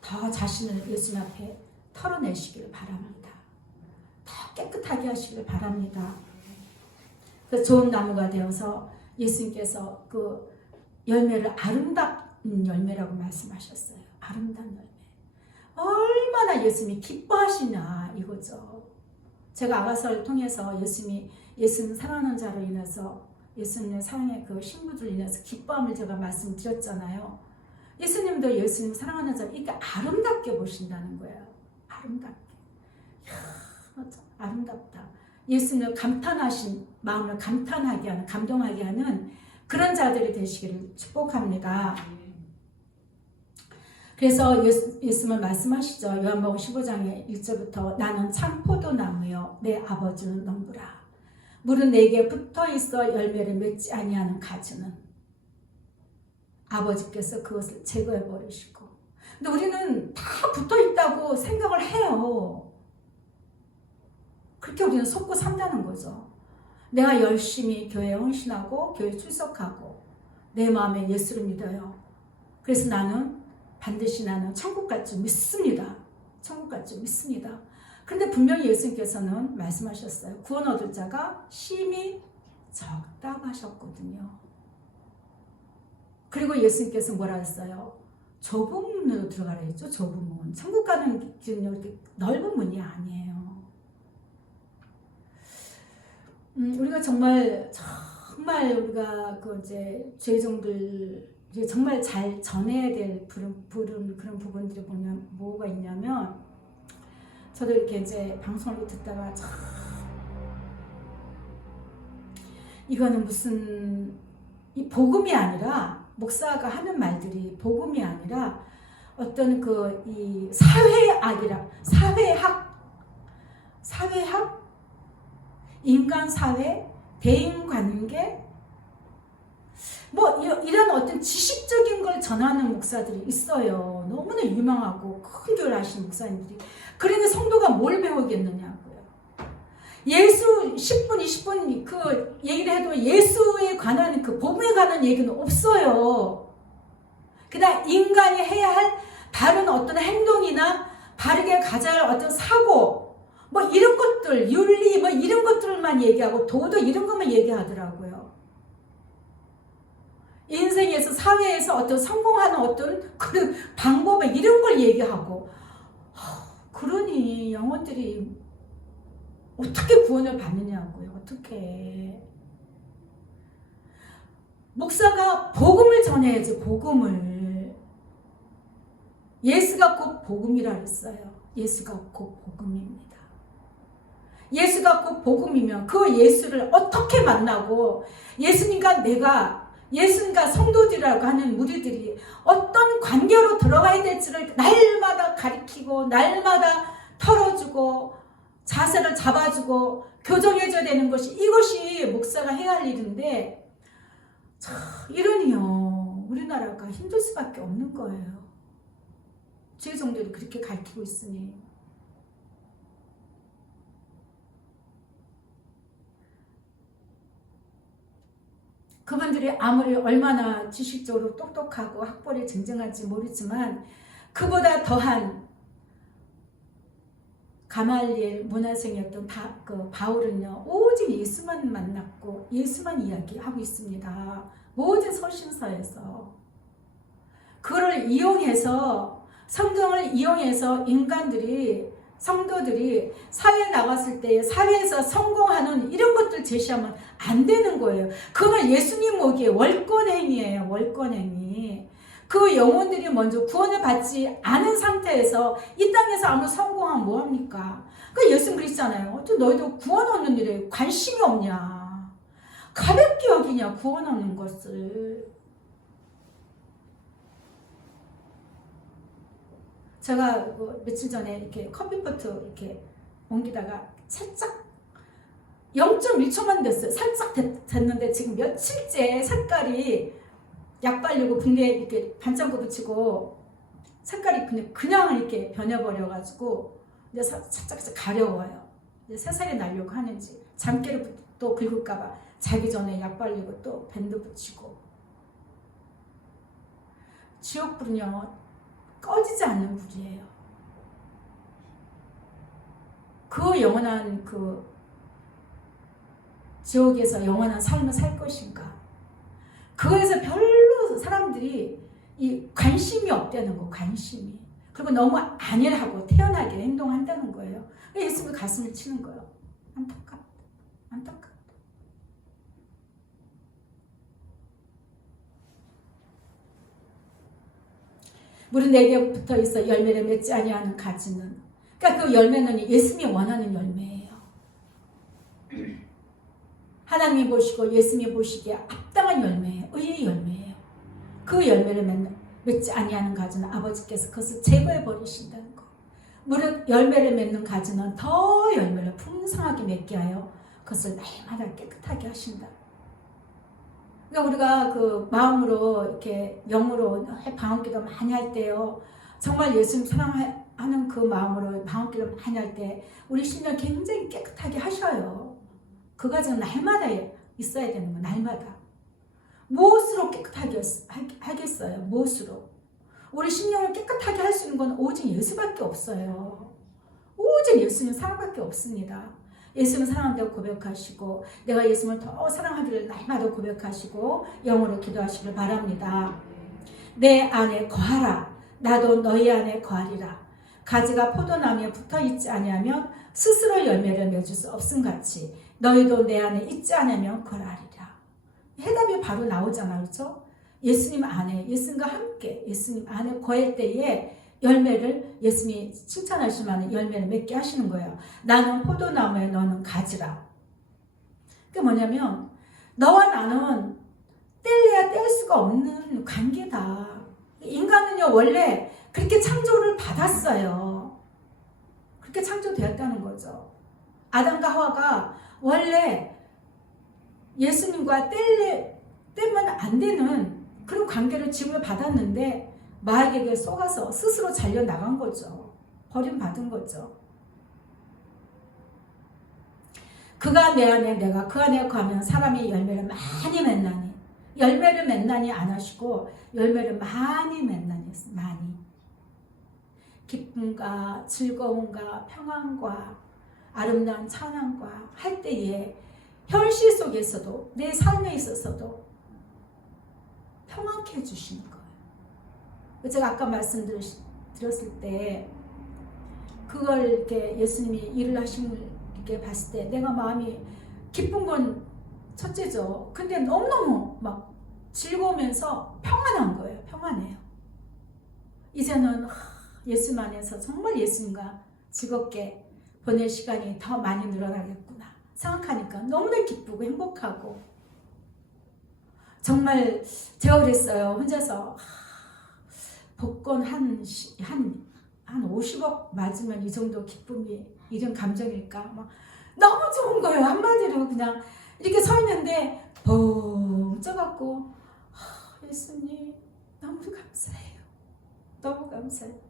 더 자신을 예수님 앞에 털어내시기를 바랍니다. 더 깨끗하게 하시기를 바랍니다. 그 좋은 나무가 되어서 예수님께서 그 열매를 아름다운 열매라고 말씀하셨어요. 아름다운 열매. 얼마나 예수님이 기뻐하시냐 이거죠. 제가 아가서를 통해서 예수님 사랑하는 자로 인해서 예수님의 사랑의 그 신부들로 인해서 기뻐함을 제가 말씀드렸잖아요. 예수님도 예수님 사랑하는 자를 이렇게 아름답게 보신다는 거예요. 아름답게. 이야, 아름답다. 예수님을 감탄하신 마음을 감탄하게 하는, 감동하게 하는 그런 자들이 되시기를 축복합니다. 그래서 예수님은 말씀하시죠. 요한복음 15장의 1절부터 나는 참 포도나무요 내 아버지는 농부라. 물은 내게 붙어있어 열매를 맺지 아니하는 가지는 아버지께서 그것을 제거해 버리시고. 근데 우리는 다 붙어있다고 생각을 해요. 그렇게 우리는 속고 산다는 거죠. 내가 열심히 교회에 헌신하고 교회에 출석하고 내 마음에 예수를 믿어요. 그래서 반드시 나는 천국 갈 줄 믿습니다. 천국 갈 줄 믿습니다. 그런데 분명히 예수님께서는 말씀하셨어요. 구원 얻을 자가 심히 적다고 하셨거든요. 그리고 예수님께서 뭐라 했어요? 좁은 문으로 들어가라 했죠. 좁은 문. 천국 가는 길은 이렇게 넓은 문이 아니에요. 우리가 정말 우리가 그 이제 죄종들 정말 잘 전해야 될 그런 부분들을 보면 뭐가 있냐면, 저도 이렇게 이제 방송을 듣다가 이거는 무슨 이 복음이 아니라, 목사가 하는 말들이 복음이 아니라 어떤 이 사회학, 인간 사회, 대인 관계, 이런 어떤 지식적인 걸 전하는 목사들이 있어요. 너무나 유명하고 큰 교회를 하시는 목사님들이. 그러니 성도가 뭘 배우겠느냐고요. 예수 10분, 20분 그 얘기를 해도 예수에 관한 그 복음에 관한 얘기는 없어요. 그냥 인간이 해야 할 다른 어떤 행동이나 바르게 가져야 할 어떤 사고, 이런 것들, 윤리, 이런 것들만 얘기하고 도덕 이런 것만 얘기하더라고요. 인생에서, 사회에서 어떤 성공하는 어떤 그런 방법, 이런 걸 얘기하고, 그러니 영혼들이 어떻게 구원을 받느냐고요. 어떻게. 목사가 복음을 전해야지, 복음을. 예수가 곧 복음이라 했어요. 예수가 곧 복음입니다. 예수가 곧 복음이면 그 예수를 어떻게 만나고, 예수님과 성도들이라고 하는 무리들이 어떤 관계로 들어가야 될지를 날마다 가리키고, 날마다 털어주고, 자세를 잡아주고, 교정해줘야 되는 이것이 목사가 해야 할 일인데, 이러니요, 우리나라가 힘들 수밖에 없는 거예요. 죄종들이 그렇게 가르치고 있으니. 그분들이 아무리 얼마나 지식적으로 똑똑하고 학벌이 쟁쟁할지 모르지만, 그보다 더한 가말리엘 문화생이었던 바울은요, 오직 예수만 만났고 예수만 이야기하고 있습니다. 모든 서신서에서. 그걸 이용해서, 성경을 이용해서 성도들이 사회에 나갔을 때 사회에서 성공하는 이런 것들 제시하면 안 되는 거예요. 그건 예수님 오기에 월권행위예요. 월권행위. 그 영혼들이 먼저 구원을 받지 않은 상태에서 이 땅에서 아무 성공하면 뭐합니까? 예수님 그랬잖아요. 어떻게 너희도 구원 얻는 일에 관심이 없냐? 가볍게 여기냐, 구원 얻는 것을. 제가 며칠 전에 이렇게 커피포트 이렇게 옮기다가 살짝 0.1초만 됐어요. 살짝 됐는데 지금 며칠째 색깔이 약 바르고 붕대 이렇게 반창고 붙이고 색깔이 그냥 이렇게 변해버려가지고 이제 살짝 가려워요. 이제 새살이 나려고 하는지 잠깨를 또 긁을까봐 자기 전에 약 바르고 또 밴드 붙이고. 지옥불은요 꺼지지 않는 불이에요. 그 영원한 그 지옥에서 영원한 삶을 살 것인가? 그거에서 별로 사람들이 이 관심이 없다는 거, 관심이. 그리고 너무 안일하고 태연하게 행동한다는 거예요. 예수님 가슴을 치는 거예요. 안타깝다. 안타깝다. 물은 내게 붙어 있어 열매를 맺지 아니하는 가지는. 그러니까 그 열매는 예수님이 원하는 열매예요. 하나님이 보시고 예수님이 보시기에 합당한 열매예요. 의의 열매예요. 그 열매를 맺지 아니하는 가지는 아버지께서 그것을 제거해 버리신다는 거. 물은 열매를 맺는 가지는 더 열매를 풍성하게 맺게 하여 그것을 날마다 깨끗하게 하신다. 그러니까 우리가 그 마음으로 이렇게 영으로 방언기도 많이 할 때요. 정말 예수님 사랑하는 그 마음으로 방언기도 많이 할 때 우리 심령 굉장히 깨끗하게 하셔요. 그 과정은 날마다 있어야 되는 거예요. 날마다. 무엇으로 깨끗하게 하겠어요? 무엇으로? 우리 심령을 깨끗하게 할 수 있는 건 오직 예수밖에 없어요. 오직 예수님 사랑밖에 없습니다. 예수님을 사랑한다고 고백하시고 내가 예수님을 더 사랑하기를 날마다 고백하시고 영으로 기도하시길 바랍니다. 내 안에 거하라. 나도 너희 안에 거하리라. 가지가 포도나무에 붙어있지 아니하면 스스로 열매를 맺을 수 없음같이 너희도 내 안에 있지 않으면 거하리라. 해답이 바로 나오잖아요. 그렇죠? 예수님 안에, 예수님과 함께 예수님 안에 거할 때에 열매를 예수님이 칭찬하실 만한 열매를 맺게 하시는 거예요. 나는 포도나무에 너는 가지라. 그게 뭐냐면 너와 나는 뗄래야 뗄 수가 없는 관계다. 인간은요 원래 그렇게 창조를 받았어요. 그렇게 창조되었다는 거죠. 아담과 하와가 원래 예수님과 떼면 안 되는 그런 관계를 지음을 받았는데 마귀에게 속아서 스스로 잘려 나간 거죠. 버림받은 거죠. 그가 내 안에 내가 그 안에 거하면 사람이 열매를 많이 맺나니. 열매를 맺나니 안 하시고 열매를 많이 맺나니 했어요. 많이. 기쁨과 즐거움과 평안과 아름다운 찬양과 할 때에 현실 속에서도 내 삶에 있어서도 평안케 해주시는 거예요. 제가 아까 말씀드렸을 때 그걸 이렇게 예수님이 일을 하신 걸 이렇게 봤을 때 내가 마음이 기쁜 건 첫째죠. 근데 너무너무 막 즐거우면서 평안한 거예요. 평안해요. 이제는 예수님 안에서 정말 예수님과 즐겁게 보낼 시간이 더 많이 늘어나겠구나 생각하니까 너무나 기쁘고 행복하고 정말 제가 그랬어요. 혼자서 복권 한 50억 맞으면 이 정도 기쁨이 이런 감정일까? 막 너무 좋은 거예요. 한마디로 그냥 이렇게 서 있는데 붕 쪄갖고 예수님 너무 감사해요. 너무 감사해요.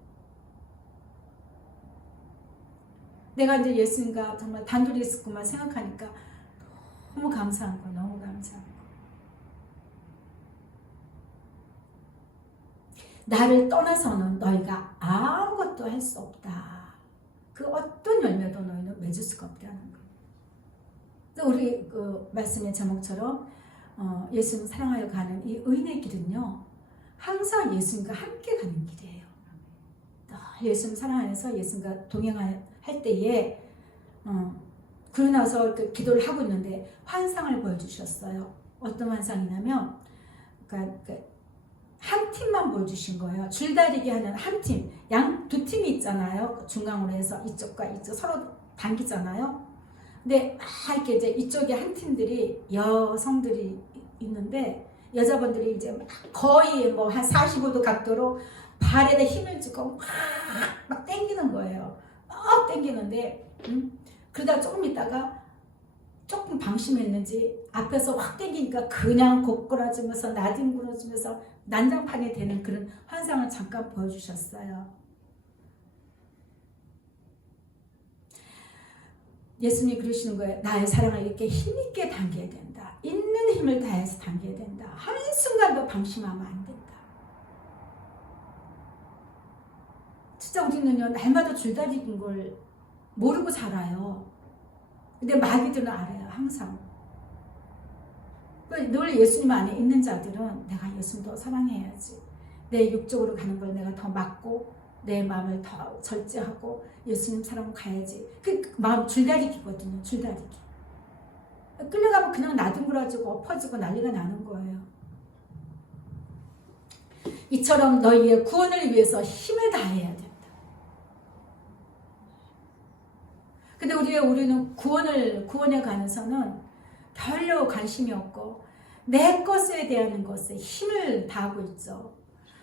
내가 이제 예수님과 정말 단둘이 있었구만 생각하니까 너무 감사한 거, 너무 감사한 거. 나를 떠나서는 너희가 아무것도 할 수 없다. 그 어떤 열매도 너희는 맺을 수가 없다는 거예요. 우리 그 말씀의 제목처럼 예수님 사랑하여 가는 이 의인의 길은요. 항상 예수님과 함께 가는 길이에요. 예수님 사랑하면서 예수님과 동행할 때에 그러고 나서 기도를 하고 있는데 환상을 보여주셨어요. 어떤 환상이냐면 그러니까 한 팀만 보여주신 거예요. 줄다리기 하는 한 팀, 두 팀이 있잖아요. 중앙으로 해서 이쪽과 이쪽 서로 당기잖아요. 근데 막 이렇게 이제 이쪽에 한 팀들이 여성들이 있는데 여자분들이 이제 거의 뭐 한 45도 각도로 발에다 힘을 주고 막 당기는 거예요. 막 당기는데 그러다 조금 있다가 조금 방심했는지 앞에서 확 당기니까 그냥 곧거라지면서 나뒹굴어지면서 난장판이 되는 그런 환상을 잠깐 보여주셨어요. 예수님이 그러시는 거예요. 나의 사랑을 이렇게 힘있게 당겨야 된다. 있는 힘을 다해서 당겨야 된다. 한순간도 방심하면 안 된다. 진짜 우리는요, 날마다 줄다리긴 걸 모르고 살아요. 근데 마귀들은 알아요, 항상. 늘 예수님 안에 있는 자들은 내가 예수님 더 사랑해야지. 내 육적으로 가는 걸 내가 더 막고 내 마음을 더 절제하고 예수님 사랑으로 가야지. 그 마음 줄다리기거든요. 줄다리기. 끌려가면 그냥 나뒹굴어지고 엎어지고 난리가 나는 거예요. 이처럼 너희의 구원을 위해서 힘을 다해야 된다. 근데 우리는 구원에 관해서는 별로 관심이 없고 내 것에 대한 것에 힘을 다하고 있죠.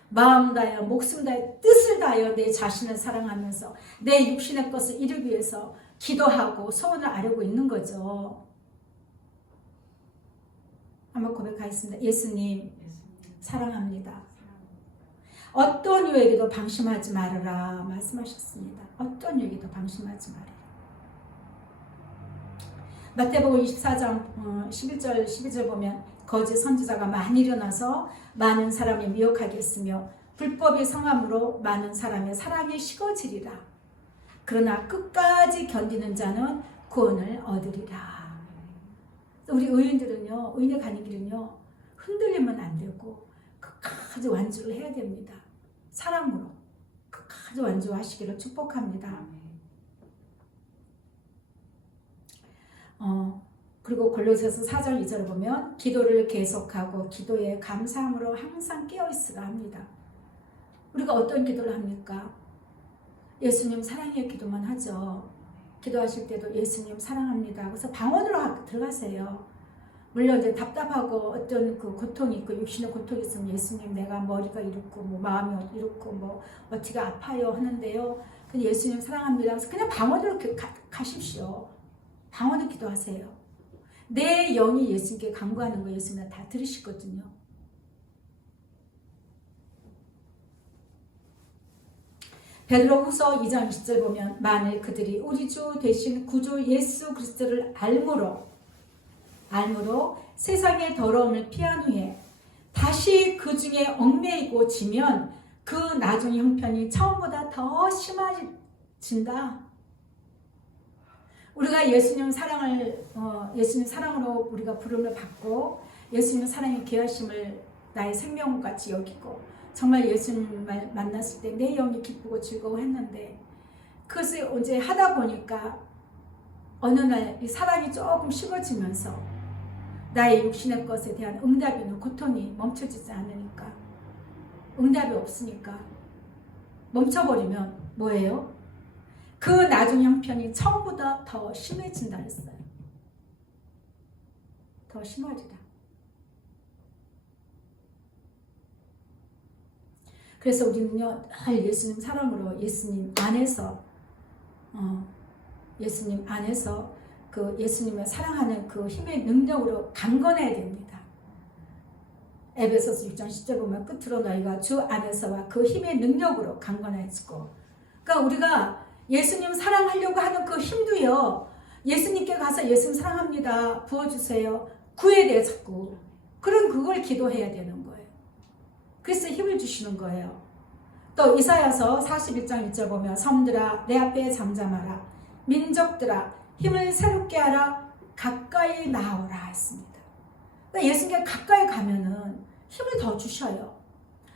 마음 다하여 목숨 다하여 뜻을 다하여 내 자신을 사랑하면서 내 육신의 것을 이루기 위해서 기도하고 소원을 아뢰고 있는 거죠. 한번 고백하겠습니다. 예수님 사랑합니다. 어떤 이유에게도 방심하지 말아라 말씀하셨습니다. 어떤 이유에게도 방심하지 말아라. 마태복음 24장 11절 12절 보면 거짓 선지자가 많이 일어나서 많은 사람이 미혹하게 했으며 불법이 성함으로 많은 사람의 사랑이 식어지리라. 그러나 끝까지 견디는 자는 구원을 얻으리라. 우리 의인들은요, 의인의 가는 길은요, 흔들리면 안 되고 끝까지 완주를 해야 됩니다. 사랑으로 끝까지 완주하시기를 축복합니다. 그리고 골로새서 4장 2절을 보면 기도를 계속하고 기도에 감사함으로 항상 깨어있으라 합니다. 우리가 어떤 기도를 합니까? 예수님 사랑해 기도만 하죠. 기도하실 때도 예수님 사랑합니다. 그래서 방언으로 들어가세요. 물론 이제 답답하고 어떤 그 고통이 있고 육신의 고통이 있으면 예수님 내가 머리가 이렇고 뭐 마음이 이렇고 뭐 어떻게 아파요 하는데요. 그냥 예수님 사랑합니다. 그래서 그냥 방언으로 가십시오. 방언을 기도하세요. 내 영이 예수님께 간구하는 거 예수님은 다 들으시거든요. 베드로후서 2장 20절 보면 만일 그들이 우리 주 되신 구주 예수 그리스도를 알므로 세상의 더러움을 피한 후에 다시 그 중에 얽매이고 지면 그 나중 형편이 처음보다 더 심해진다. 우리가 예수님 사랑으로 우리가 부름을 받고 예수님 사랑의 귀하심을 나의 생명같이 여기고 정말 예수님을 만났을 때 내 영이 기쁘고 즐거워했는데 그것을 이제 하다 보니까 어느 날 이 사랑이 조금 식어지면서 나의 육신의 것에 대한 응답이나 고통이 멈춰지지 않으니까 응답이 없으니까 멈춰버리면 뭐예요? 그 나중 형편이 처음보다 더 심해진다 했어요. 더 심해지다. 그래서 우리는요, 늘 예수님 사랑으로 예수님 안에서 그 예수님을 사랑하는 그 힘의 능력으로 강건해야 됩니다. 에베소서 6장 10절 보면 끝으로 너희가 주 안에서와 그 힘의 능력으로 강건해지고, 그러니까 우리가 예수님 사랑하려고 하는 그 힘도요, 예수님께 가서 예수님 사랑합니다 부어주세요 구해야 돼요. 자꾸 그걸 기도해야 되는 거예요. 그래서 힘을 주시는 거예요. 또 이사야서 41장 1절 보면 섬들아 내 앞에 잠잠하라 민족들아 힘을 새롭게 하라 가까이 나오라 했습니다. 그러니까 예수님께 가까이 가면은 힘을 더 주셔요.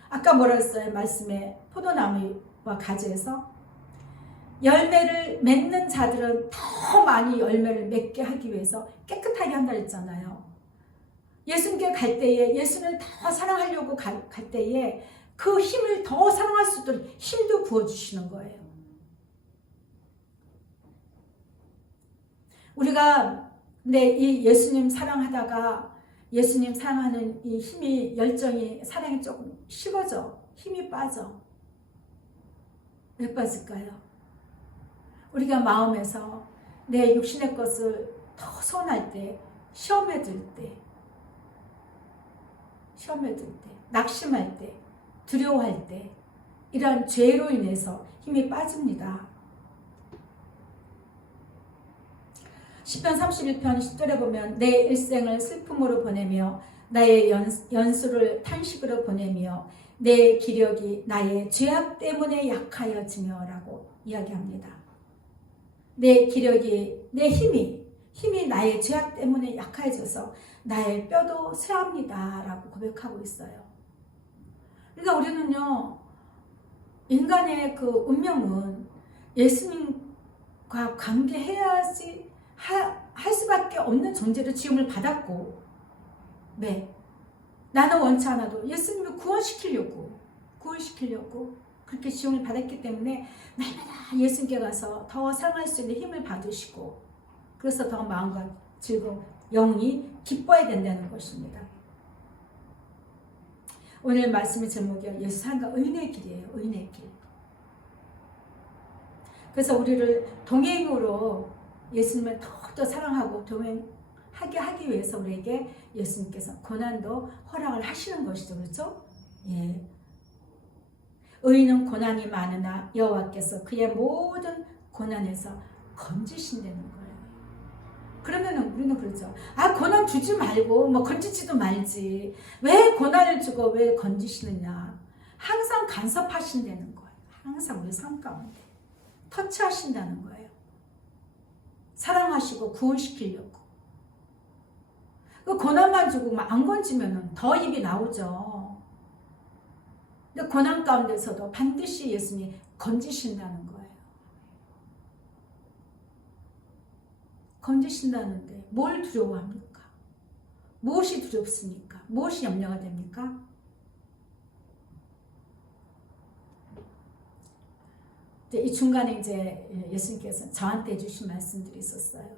아까 뭐라 했어요? 말씀에 포도나무와 가지에서 열매를 맺는 자들은 더 많이 열매를 맺게 하기 위해서 깨끗하게 한다 했잖아요. 예수님께 갈 때에 예수님을 더 사랑하려고 갈 때에 그 힘을 더 사랑할 수 있도록 힘도 부어주시는 거예요. 우리가 근데 이 예수님 사랑하다가 예수님 사랑하는 이 힘이 열정이 사랑이 조금 식어져 힘이 빠져. 왜 빠질까요? 우리가 마음에서 내 육신의 것을 더 서운할 때, 시험에 들 때, 낙심할 때, 두려워할 때, 이러한 죄로 인해서 힘이 빠집니다. 시편 31편 10절에 보면 내 일생을 슬픔으로 보내며 나의 연수를 탄식으로 보내며 내 기력이 나의 죄악 때문에 약하여지며 라고 이야기합니다. 내 기력이, 내 힘이 나의 죄악 때문에 약해져서 나의 뼈도 쇠합니다 라고 고백하고 있어요. 그러니까 우리는요, 인간의 그 운명은 예수님과 관계해야지 할 수밖에 없는 존재로 지음을 받았고, 네, 나는 원치 않아도 예수님을 구원시키려고 그렇게 지음을 받았기 때문에 날마다 예수님께 가서 더 사랑할 수 있는 힘을 받으시고, 그래서 더 마음과 즐거움, 영이 기뻐야 된다는 것입니다. 오늘 말씀의 제목이 예수 삶과 의인의 길이에요. 의인의 길. 그래서 우리를 동행으로 예수님을 더욱더 사랑하고 동행하게 하기 위해서 우리에게 예수님께서 고난도 허락을 하시는 것이죠. 그렇죠? 예. 의인은 고난이 많으나 여호와께서 그의 모든 고난에서 건지신다는 거예요. 그러면 우리는 그러죠. 고난 주지 말고 건지지도 말지. 왜 고난을 주고 왜 건지시느냐. 항상 간섭하신다는 거예요. 항상 우리 삶 가운데 터치하신다는 거예요. 사랑하시고 구원시키려고. 그 고난만 주고 안 건지면 더 입이 나오죠. 근데 고난 가운데서도 반드시 예수님이 건지신다는 거예요. 건지신다는데 뭘 두려워합니까? 무엇이 두렵습니까? 무엇이 염려가 됩니까? 이 중간에 이제 예수님께서 저한테 해주신 말씀들이 있었어요.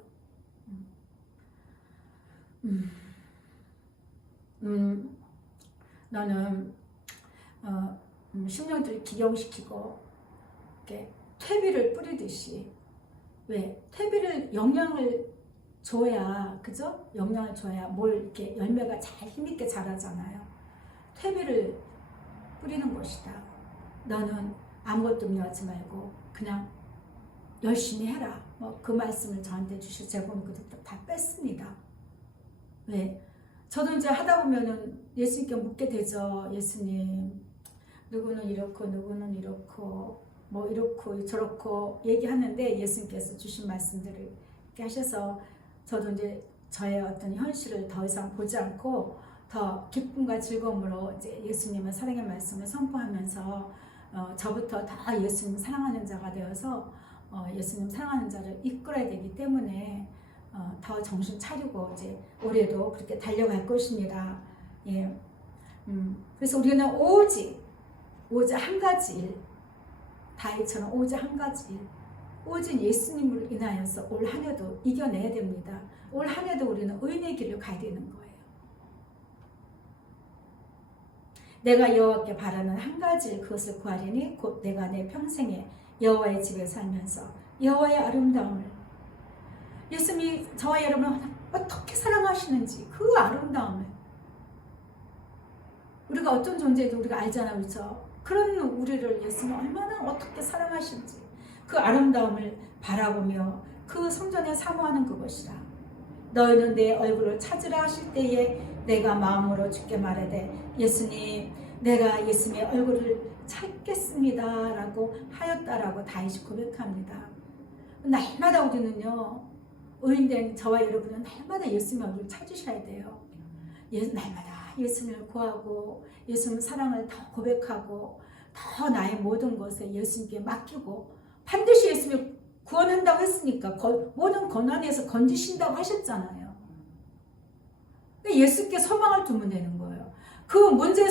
너는 심령들을 기경시키고 이렇게 퇴비를 뿌리듯이, 왜 퇴비를 영양을 줘야, 그죠? 영양을 줘야 뭘 이렇게 열매가 잘 힘있게 자라잖아요. 퇴비를 뿌리는 것이다. 너는 아무것도 염려하지 말고 그냥 열심히 해라. 그 말씀을 저한테 주셔서 제가 보면 그때부터 다 뺐습니다. 왜? 저도 이제 하다 보면은 예수님께 묻게 되죠. 예수님, 누구는 이렇고 누구는 이렇고 이렇고 저렇고 얘기하는데 예수님께서 주신 말씀들을 이렇게 하셔서 저도 이제 저의 어떤 현실을 더 이상 보지 않고 더 기쁨과 즐거움으로 이제 예수님의 사랑의 말씀을 선포하면서 저부터 다 예수님 사랑하는 자가 되어서 예수님 사랑하는 자를 이끌어야 되기 때문에 더 정신 차리고 이제 올해도 그렇게 달려갈 것입니다. 예. 그래서 우리는 오직 한 가지 일, 다윗처럼 오직 한 가지 일, 오직 예수님을 인하여서 올 한 해도 이겨내야 됩니다. 올 한 해도 우리는 의인의 길을 가야 되는 거예요. 내가 여호와께 바라는 한 가지 그것을 구하리니 곧 내가 내 평생에 여호와의 집에 살면서 여호와의 아름다움을, 예수님이 저와 여러분을 어떻게 사랑하시는지 그 아름다움을, 우리가 어떤 존재인지 우리가 알잖아요. 그렇죠? 그런 우리를 예수님이 얼마나 어떻게 사랑하시는지 그 아름다움을 바라보며 그 성전에 사모하는 그것이라. 너희는 내 얼굴을 찾으라 하실 때에 내가 마음으로 주께 말하되 예수님, 내가 예수님의 얼굴을 찾겠습니다 라고 하였다라고 다윗이 고백합니다. 날마다 우리는요, 의인된 저와 여러분은 날마다 예수님의 얼굴을 찾으셔야 돼요. 날마다 예수님을 구하고 예수님 사랑을 더 고백하고 더 나의 모든 것에 예수님께 맡기고, 반드시 예수님을 구원한다고 했으니까 모든 고난에서 건지신다고 하셨잖아요. 예수께 소망을 두면 되는 거예요. 그 문제의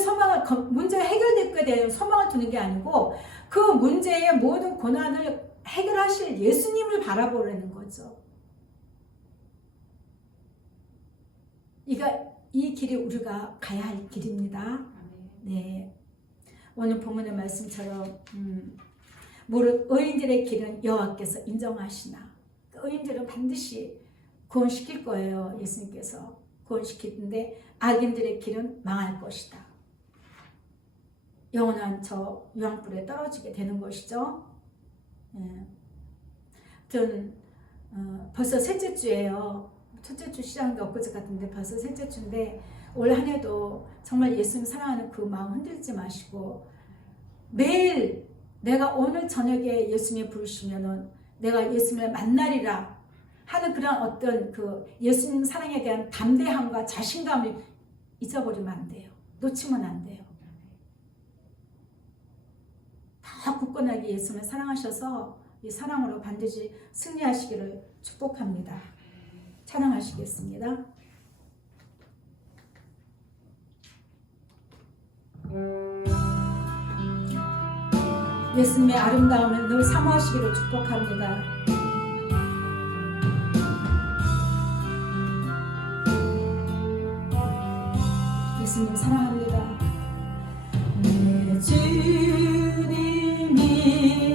문제 해결되게 되는 소망을 두는 게 아니고 그 문제의 모든 고난을 해결하실 예수님을 바라보라는 거죠. 이 길이 우리가 가야 할 길입니다. 네. 오늘 본문의 말씀처럼 무릇 의인들의 길은 여호와께서 인정하시나, 의인들은 반드시 구원시킬 거예요. 예수님께서 구원시키는데 악인들의 길은 망할 것이다. 영원한 저 유황불에 떨어지게 되는 것이죠. 예. 아무튼 벌써 셋째 주예요. 첫째 주 시작한 게 엊그제 같은데 벌써 셋째 주인데 올 한 해도 정말 예수님 사랑하는 그 마음 흔들지 마시고 매일 내가 오늘 저녁에 예수님이 부르시면은 내가 예수님을 만나리라 하는 그런 어떤 그 예수님 사랑에 대한 담대함과 자신감을 잊어버리면 안 돼요. 놓치면 안 돼요. 다 굳건하게 예수님을 사랑하셔서 이 사랑으로 반드시 승리하시기를 축복합니다. 찬양하시겠습니다. 예수님의 아름다움을 늘 사모하시기를 축복합니다. 예수님 사랑합니다. 내 주님이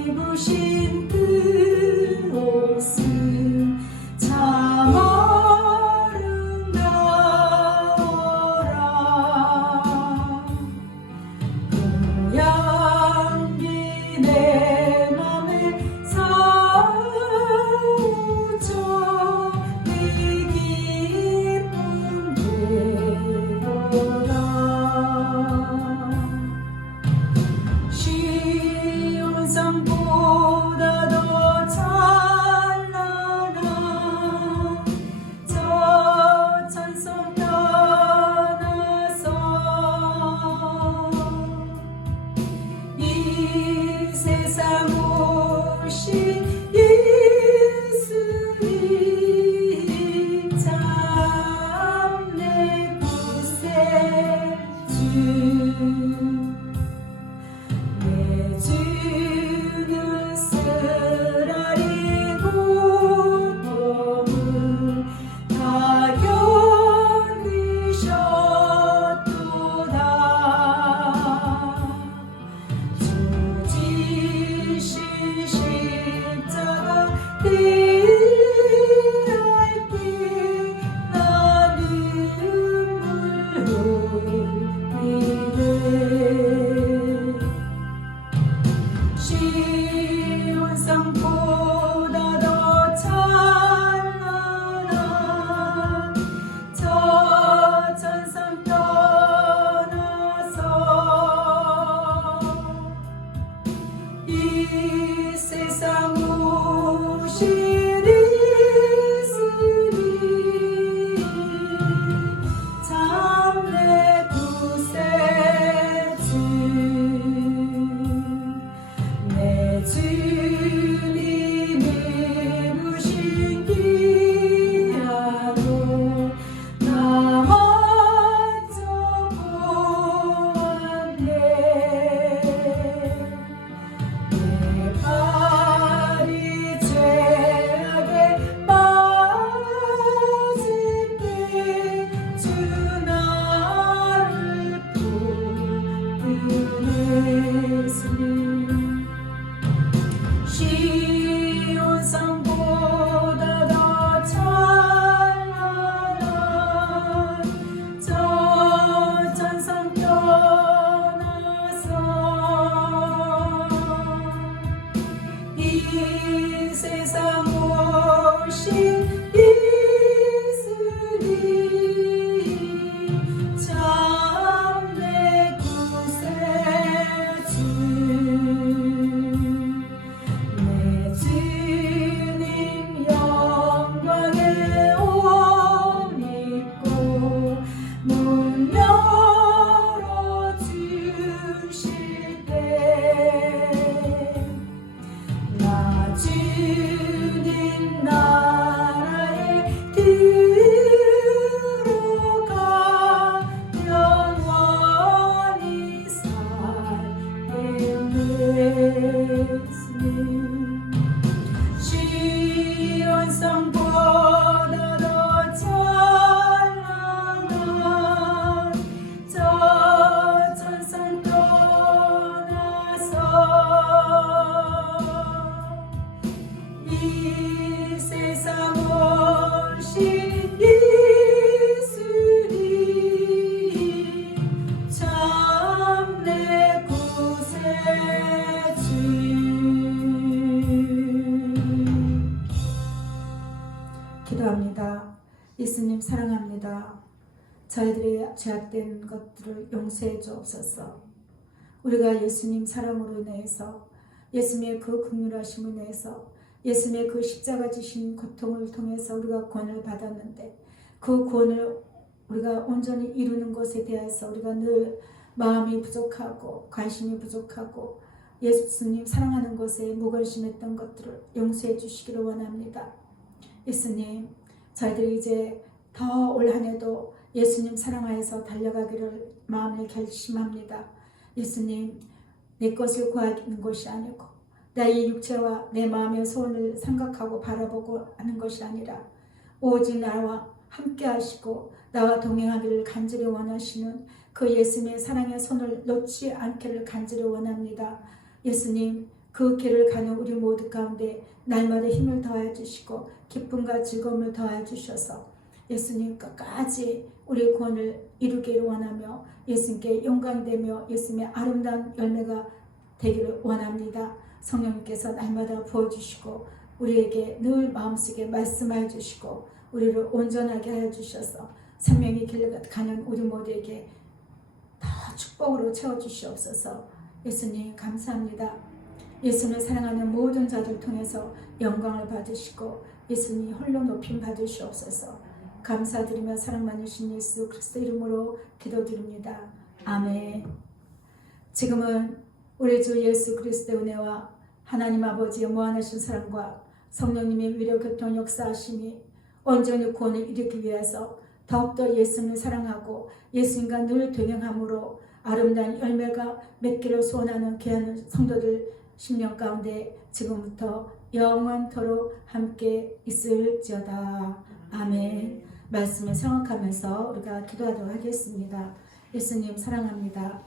입으신 그 옷은 참 아름다워라. 그 향기 내 맘에 사무쳐 네 기쁨 되도다. 쉬운 산보다 더 찬란한 저 찬송 떠나서 이 세상 오신 예수님 참 내 구세주. 내 주는 쓰라린 고통을 다 견디셨도다. 주 지신 십자가 대할 때 나 눈물 흘리네. 쉬운 산보다 더 찬란한 저 천상 떠나서 이 세상 오신 예수님 참 내 구세주. 내 주님 입으신 기아로 나 만져보았네. 내 발이 죄악에 빠질 때 주 나를 붙드네. 쉬운 산보다 더 찬란한 저 천상 떠나서 이 세상 오신 예수님 참 내 구세주. 내 주님 영광의 옷 입고 문 열어주실 때 나 주님 나라에 들어가 영원히 살겠네. 쉬운 산보다 더 찬란한 저 천상 떠나서 이 세상 오신 예수님 사랑합니다. 저희들의 죄악된 것들을 용서해 주옵소서. 우리가 예수님 사랑으로 인해서 예수님의 그 긍휼하심을 인해서 예수님의 그 십자가 지신 고통을 통해서 우리가 구원을 받았는데 그 구원을 우리가 온전히 이루는 것에 대해서 우리가 늘 마음이 부족하고 관심이 부족하고 예수님 사랑하는 것에 무관심했던 것들을 용서해 주시기를 원합니다. 예수님, 저희들이 이제 더 올 한 해도 예수님 사랑하여서 달려가기를 마음을 결심합니다. 예수님, 내 것을 구하는 것이 아니고 나의 육체와 내 마음의 소원을 생각하고 바라보고 하는 것이 아니라 오직 나와 함께 하시고 나와 동행하기를 간절히 원하시는 그 예수님의 사랑의 손을 놓지 않기를 간절히 원합니다. 예수님, 그 길을 가는 우리 모두 가운데 날마다 힘을 더해 주시고 기쁨과 즐거움을 더해 주셔서 예수님 끝까지 우리 구원을 이루기를 원하며 예수님께 영광되며 예수님의 아름다운 열매가 되기를 원합니다. 성령님께서 날마다 부어주시고 우리에게 늘 마음속에 말씀해 주시고 우리를 온전하게 하여 주셔서 생명의 길을 가는 우리 모두에게 더 축복으로 채워주시옵소서. 예수님 감사합니다. 예수님을 사랑하는 모든 자들 통해서 영광을 받으시고 예수님 홀로 높임 받으시옵소서. 감사드리며 사랑 많으신 예수 그리스도 이름으로 기도드립니다. 아멘. 지금은 우리 주 예수 그리스도의 은혜와 하나님 아버지의 무한하신 사랑과 성령님의 위로 교통 역사하심이 온전히 구원을 이루기 위해서 더욱더 예수님을 사랑하고 예수님과 늘 동행함으로 아름다운 열매가 맺기를 소원하는 귀한 성도들 심령 가운데 지금부터 영원토록 함께 있을지어다. 아멘. 말씀을 생각하면서 우리가 기도하도록 하겠습니다. 예수님 사랑합니다.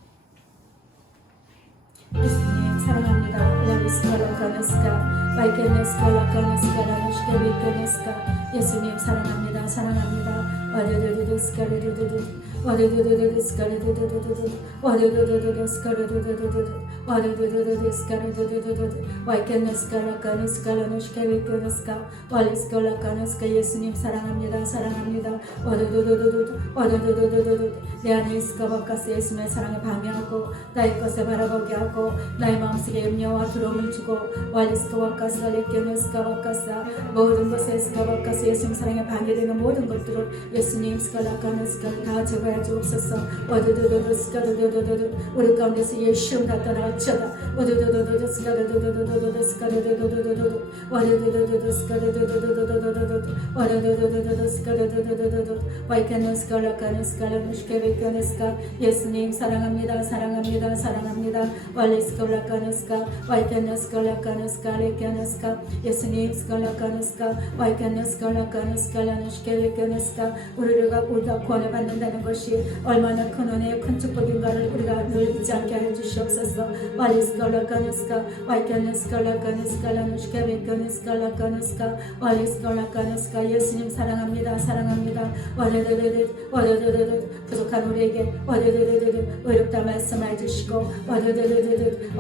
예수님 사랑합니다. 라비스카라 가네스카 마이케네스카 라카네스카 라노시케 위케네스카 예수님 사랑합니다. 사랑합니다. 와르르르르스카르르르르 와르르르르스카르르르르 와르르르르스카르르르르 와르르르르스카르르르르 와이케네스카 라카네스카 라노시케 위케네스카 와리스카 라카네스카 예수님 사랑합니다. 사랑합니다. 와르르르르르 와르르르르르 내 안에 있을까 바깥에 예수님의 사랑에 방해하고 나의 것을 바라보게 하고 나의 마음속에 염려와 두려움을 주고 와리스카 바깥에 레케네스카 바깥에 모든 것에 스카 바깥에 예수님 사랑에 방해되는 모든 것들을 예수님 스칼라카네스카 다 제거해 주옵소서. 와드드드드 스카르드드드드 우리 가운데서 예수님 다 떠나가치어다. 와드드드드 스카르드드드드 스카르드드드드 와드드드드 스카르드드드드 와드드드드 스카르드드드드 와이케네스카 라카네스카 라무시케베케네스카 예수님 사랑합니다. 사랑합니다. 사랑합니다. 와리스카 라카네스카 와이케네스카 라카네스카 레케네스카 예수님 스칼라카네스카 와이케네스카 라카네스카 라누시케베케네스카 우리가 구원을 받는다는 것이 얼마나 큰 은혜의 큰 축복인가를 우리가 늘 잊지 않게 하여 주시옵소서. 와리스카 라카네스카 와이케네스카 라카네스카 라누시케베케네스카 라카네스카 와리스카 라카네스카 예수님 사랑합니다. 사랑합니다. 와르르르르 부족한 우리에게 와르르르르 어렵다 말씀해 주시고 와르르르르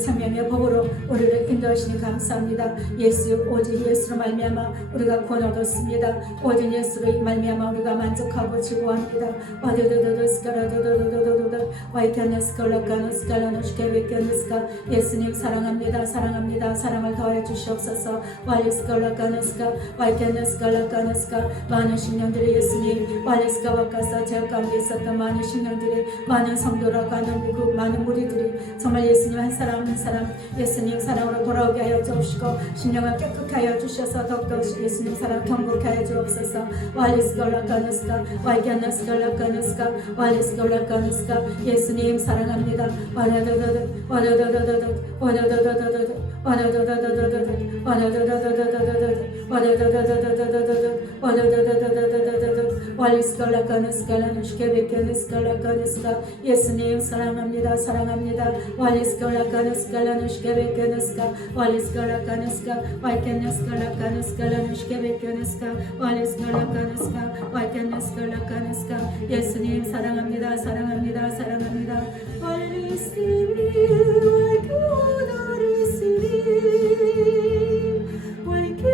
생명의 법으로 우리를 인도하시니 감사합니다. 예수 오직 예수로 말미암아 우리가 구원 얻었습니다. 오직 예수로 말미암아 우리가 만족하고 즐거워합니다. 와르르르르 스카라르르르르르 와이케네스칼라카노스칼라노시케베케네스카 예수님 사랑합니다. 사랑합니다. 사랑을 더해 주시옵소서. 와리스칼라카네스카 와이케네스칼라카네스카 많은 신령들의 예수님 와리스카 와카사 제가 가운데 있었던 많은 신령들의 많은 성도라고 하는 그 많은 무리들이 정말 예수님 한 사람 한 사람 예수님 사랑으로 돌아오게 하여 주옵시고 심령을 깨끗하게 하여 주셔서 더욱더 예수님 사랑 경고케 하여 주옵소서. 와리스칼라카네스카 와이케네스칼라카네스카 와리스칼라카네스카 예수님 사랑합니다. 와라다다다 와라다다다다 와라다다다다 와라다다다다다 와라다다다다다 와라다다다다다 와라다다다다다 와리스칼라카네스카 라누시케베케네스카 라카네스카 예수님 사랑합니다. 사랑합니다. 와리스칼라카네스카 라누시케베케네스카 와리스칼라카네스카 와이케네스칼라카네스카 라누시케베케네스카 와리스칼라카네스카 와이케네스칼라카네스카 예수님 사랑합니다. 사랑합니다. 사랑합니다. 와리스리 와이케나리스리 와이케노스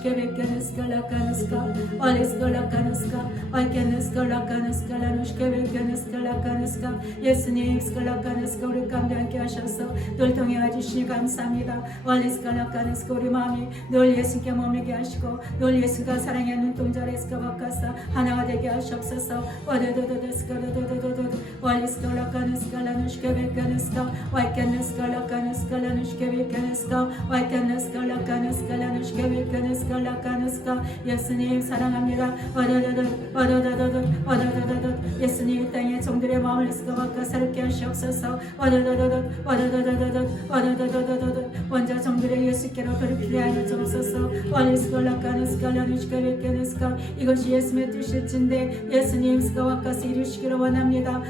nushkebekeneska lakaneska, waleska lakaneska, 와이케네스카 라카네스카 라누시케베케네스카 라카네스카 예수님 스칼라카네스카 우리 가운데 함께 하셔서 늘 통해 와주시니 감사합니다. 와레스카 라카네스카 우리 마음이 늘 예수께 머물게 하시고 늘 예수가 사랑의 눈동자레스카 바카사 하나가 되게 하시옵소서. 와레도도데스카 도도도도도 와레스카 라카네스카 라누시케베케네스카 와이케네스카 라카네스카 라누시케베케네스카 와이케네스카 라카네스카 라누시케베케네스카 라카네스카 예수님 사랑합니다. 예수님 이 땅에 종들의 마음을 이스카바카 새롭게 하시옵소서. 먼저 종들의 예수께로 돌이키게 하여 주옵소서. 이것이 예수의 뜻일진데 예수님 스카와카스 이루시기를 원합니다.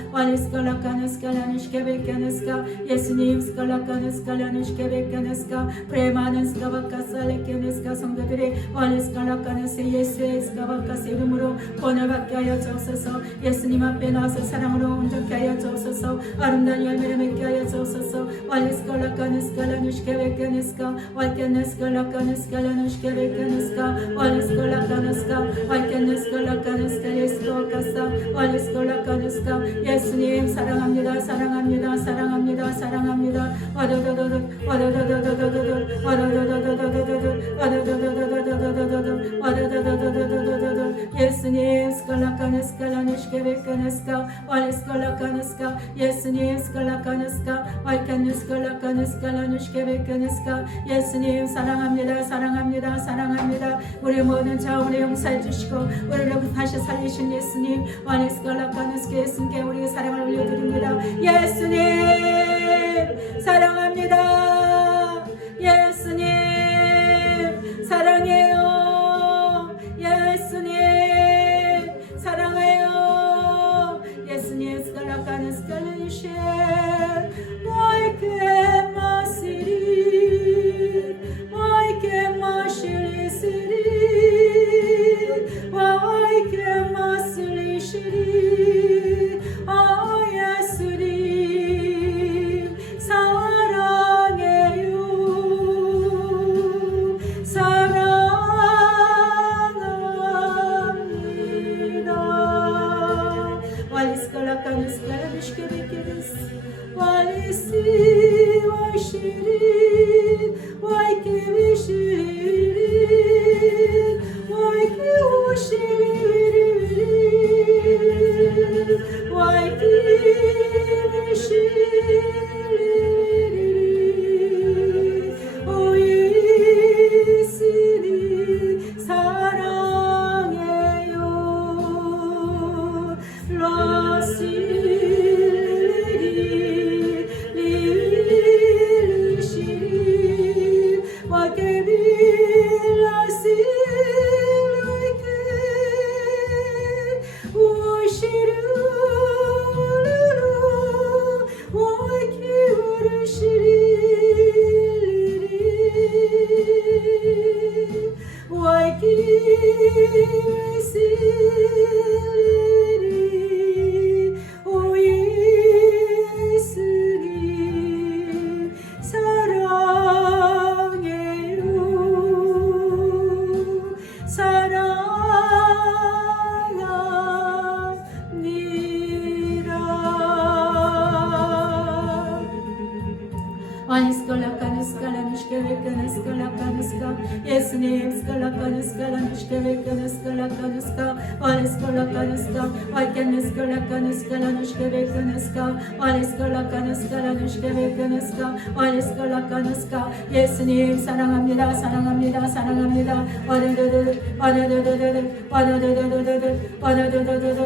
예수님 스칼라카네스칼라누시케베케네스카 프레마는 스카바카스 알레케네스카 성도들이 스칼라카네스 예수의 스카바카스 이름으로 권을 받게 하여 주옵소서. 예수님 앞에 나와서 사랑으로 온전케 하여 주옵소서. 아름다운 열매를 맺게 하여 주옵소서. 와레스칼라카네스칼라누시케베케네스카 와이케네스칼라카네스칼라누시케베케네스카 와레스칼라카네스카 와이케네스칼라카네스카 예수와카사 와레스칼라카네스카 예수님 사랑합니다. 사랑합니다. 사랑합니다. 사랑합니다. 예수님 스칼라카네스칼라누시케베케네스카 와레스칼라카네스카 예수님 스칼라카네스카 와이케네스칼라카네스칼라누시케베케네스카 예수님 사랑합니다. 사랑합니다. 사랑합니다. 우리 모든 자원을 용서해 주시고 우리를 다시 살리신 예수님 와레스칼라카네스카 예수님께 우리의 사랑을 올려드립니다. 예수님 사랑합니다. 예수님 사랑해요. 예수님 사랑해요. 예수님 스칼라카네스칼라니셰 와이케 마시리 와이케 마시리시리 와이케 마슬리시리 아 예수님 사랑해요. 사랑합니다. 와리스칼라카네스칼라누시케베케네스 와리시 와시리 와이케비시리 와이케오시리리리 와이케비시리리 오 예수님 사랑해요. 라시리 리리시리 와케빌라시리케 오시루루루 와이키우르시리리 와이키우르시리리 오 예수님 사랑해요. 사랑합니다. 와리스칼라카네스칼라누시케베케네스칼라카네스카 예수님 스칼라카네스칼라누시케베케네스칼라카네스카 와리스칼라카네스카 와이케네스칼라카네스칼라누시케베케네스카 와리스칼라카네스칼라누시케베케네스카 와리스칼라카네스카 예수님 사랑합니다. 사랑합니다. 사랑합니다. 와르르르 와르르르르 와르르르르 와르르르르 와르르르르르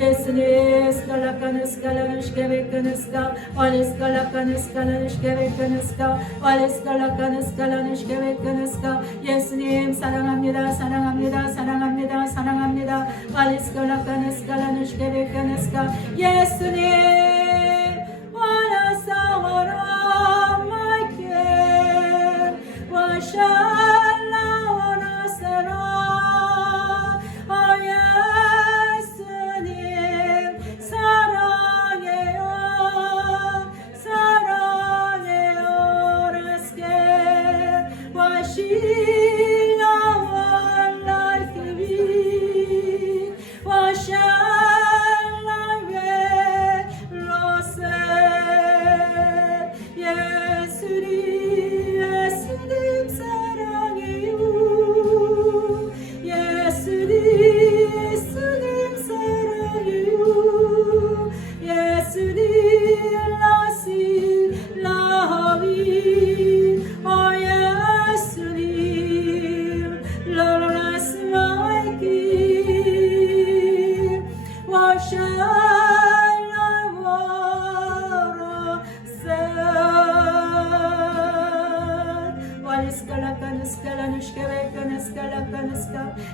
예수님 스칼라카네스칼라누시케베케네스카 와리스칼라카네스칼라누시케베케네스카 와리스칼라카네스칼라누시케베케네스카 예수님 사랑합니다. 사랑합니다. 사랑합니다. 사랑합니다. 와리스칼라카네스칼라누시케베케네스카 예수님 와라사와라 마이케 와샬라 와라사라 예수님 사랑해요.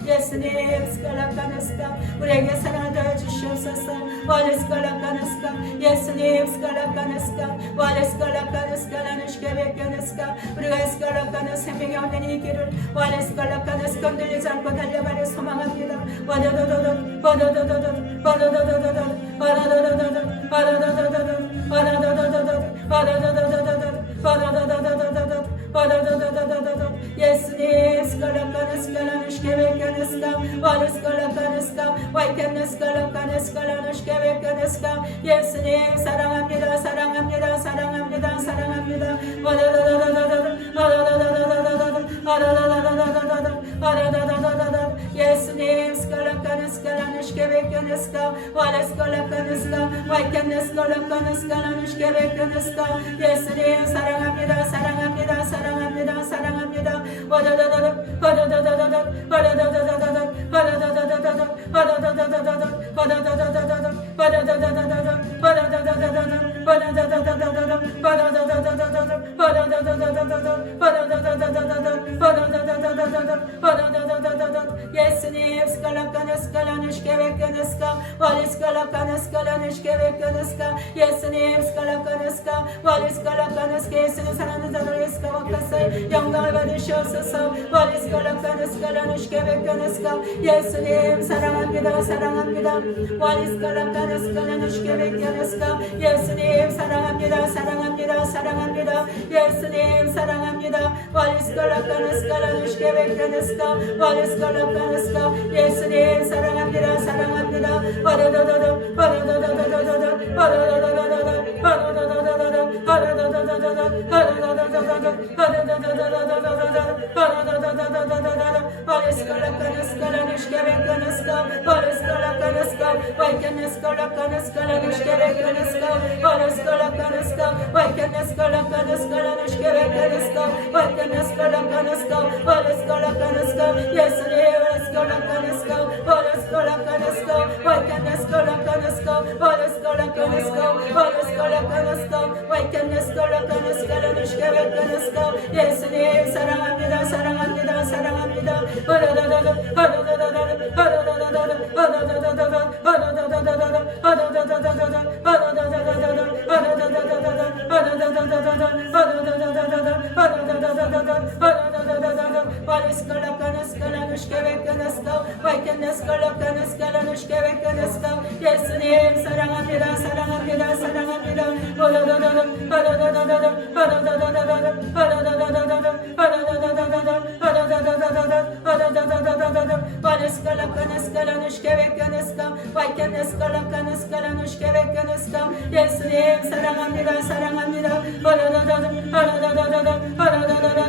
예수님 스칼라카나스카 우리에게 사랑을 더해 주시옵소서. 와레 스칼라카나스카 예수님 스칼라카나스카 와레 스칼라카나스카 나는 시게베카나스카 우리가 스칼라카나 생명이 없는 이 길을 와레 스칼라카나스카 흔들리지 않고 달려가려 소망합니다. 와도도도도 와도도도도 와도도도도 와도도도도 와도도도도 와도도도도 예수님 스칼라카나스카 나는 시게베카나스카 와레 스칼라카나스카 와이케나스칼라카나스카 나는 시게베카나스카 예수님 사랑합니다. 사랑합니다. 사랑합니다. 사랑합니다. 예수님 스칼라카나스카 나는 시게베카나스카 와레 스칼라카나스카 와이케나스칼라카나스카 나는 시게베카나스카 예수님 사랑합니다. 사랑합니다. 사랑합니다. 사랑합니다. 예수님 스칼라카나스카 나는 시게베카나스카 와레 스칼라카나스카 나는 시게베카나스카 예수님 스칼라카나스카 와레 스칼라카나스카 예수님 사랑하는 자들 예수가 와카사이 영광을 받으시옵소서. 와레 스칼라카나스카 나는 시게베카나스카 예수님 사랑합니다. 사랑합니다. 와레 스칼라카나스카 나는 시게베카나스카 예수님 사랑합니다. 사랑합니다. 사랑합니다. 예수님 사랑합니다. 와레 스칼라카나스카 나는 시게베카나스카 와레 스칼라카나스카 예수님 사랑합니다. 사랑합니다. 와도도도도 와도도도도도 와도도도도도 와도도도도도 와레 스칼라카나스카 나는 시게베카나스카 와레 스칼라카나스카 와이케나스칼라카나스카 나는 시게베카나스카 와레 스칼라카나스카 와이케나스칼라카나스카 나는 시게베카나스카 와이케나스칼라카나스카 와레 스칼라카나스카 예수님 와레 스칼라카나스카 와레 스칼라카나스카 와이케나스칼라카나스카 와레 스칼라카나스카 와레 스칼라카나스카 와이케나스칼라카나스카 나는 시게베카나스카 예수님 사랑합니다. 사랑합니다. 사랑합니다. 와레 스칼라카나스카 나는 시게베카나스카 와이케나스칼라카나스카 나는 시게베카나스카 예수님 사랑합니다. 사랑합니다. 사랑합니다. 와레 스칼라카나스카 나는 시게베카나스카 와이케나스칼라카나스카 나는 시게베카나스카 예수님 사랑합니다. 사랑합니다.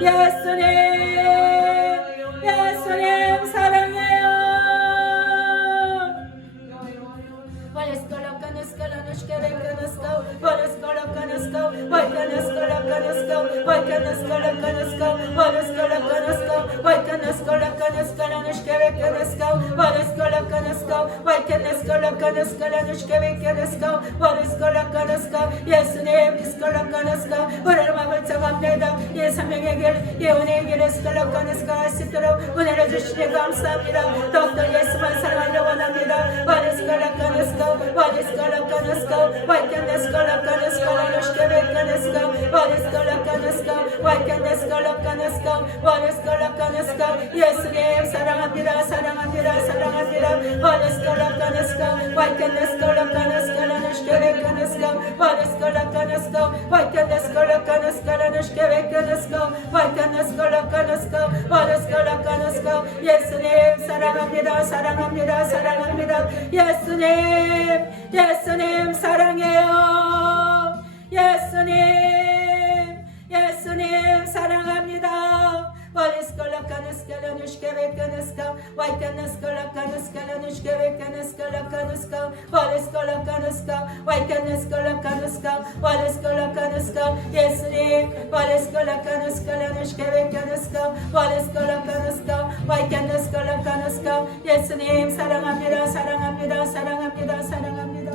예수님 예수님 사랑해요. 와레 스칼라카나스카 나는 시게베카나스카 와레 스칼라카나스카 와이케나스칼라카나스카 와이케나스칼라카나스카 와레 스칼라카나스카 와이케나스칼라카나스카 나는 시게베카나스카 와레 스칼라카나스카 와이케나스칼라카나스카 나는 시게베카나스카 와레 스칼라카나스카 예수님 스칼라카나스카 우리를 막을 자가 없나이다. 이 생명의 길 예언의 길에 스칼라카나스카 할 수 있도록 은혜를 주시니 감사합니다. 더욱더 예수만 사랑하려 원합니다. 와레 스칼라카나스카 와레 스칼라카나스카 와이케나스칼라카나스카 나는 시게베카나스카 와레 스칼라카나스카 와이케나스칼라카나스카 와레 스칼라카나스카 예수님 사랑합니다. 사랑합니다. 사랑합니다. 와레 스칼라카나스카 와이케나스칼라카나스카 나는 시게베카나스카 와레 스칼라카나스카 와이케나스칼라카나스카 나는 시게베카나스카 와이케나스칼라카나스카 와레 스칼라카나스카 예수님 사랑합니다. 사랑합니다. 사랑합니다. 예수님 예수님 사랑해요. 예수님 예수님 사랑합니다. 와레 스칼라카나스카 나는 시게베카나스카 와이케나스칼라카나스카 나는 시게베카나스칼라카나스카 와레 스칼라카나스카 와이케나스칼라카나스카 와레 스칼라카나스카 예수님 와레 스칼라카나스카 나는 시게베카나스카 와레 스칼라카나스카 와이케나스칼라카나스카 예수님 사랑합니다. 사랑합니다. 사랑합니다. 사랑합니다.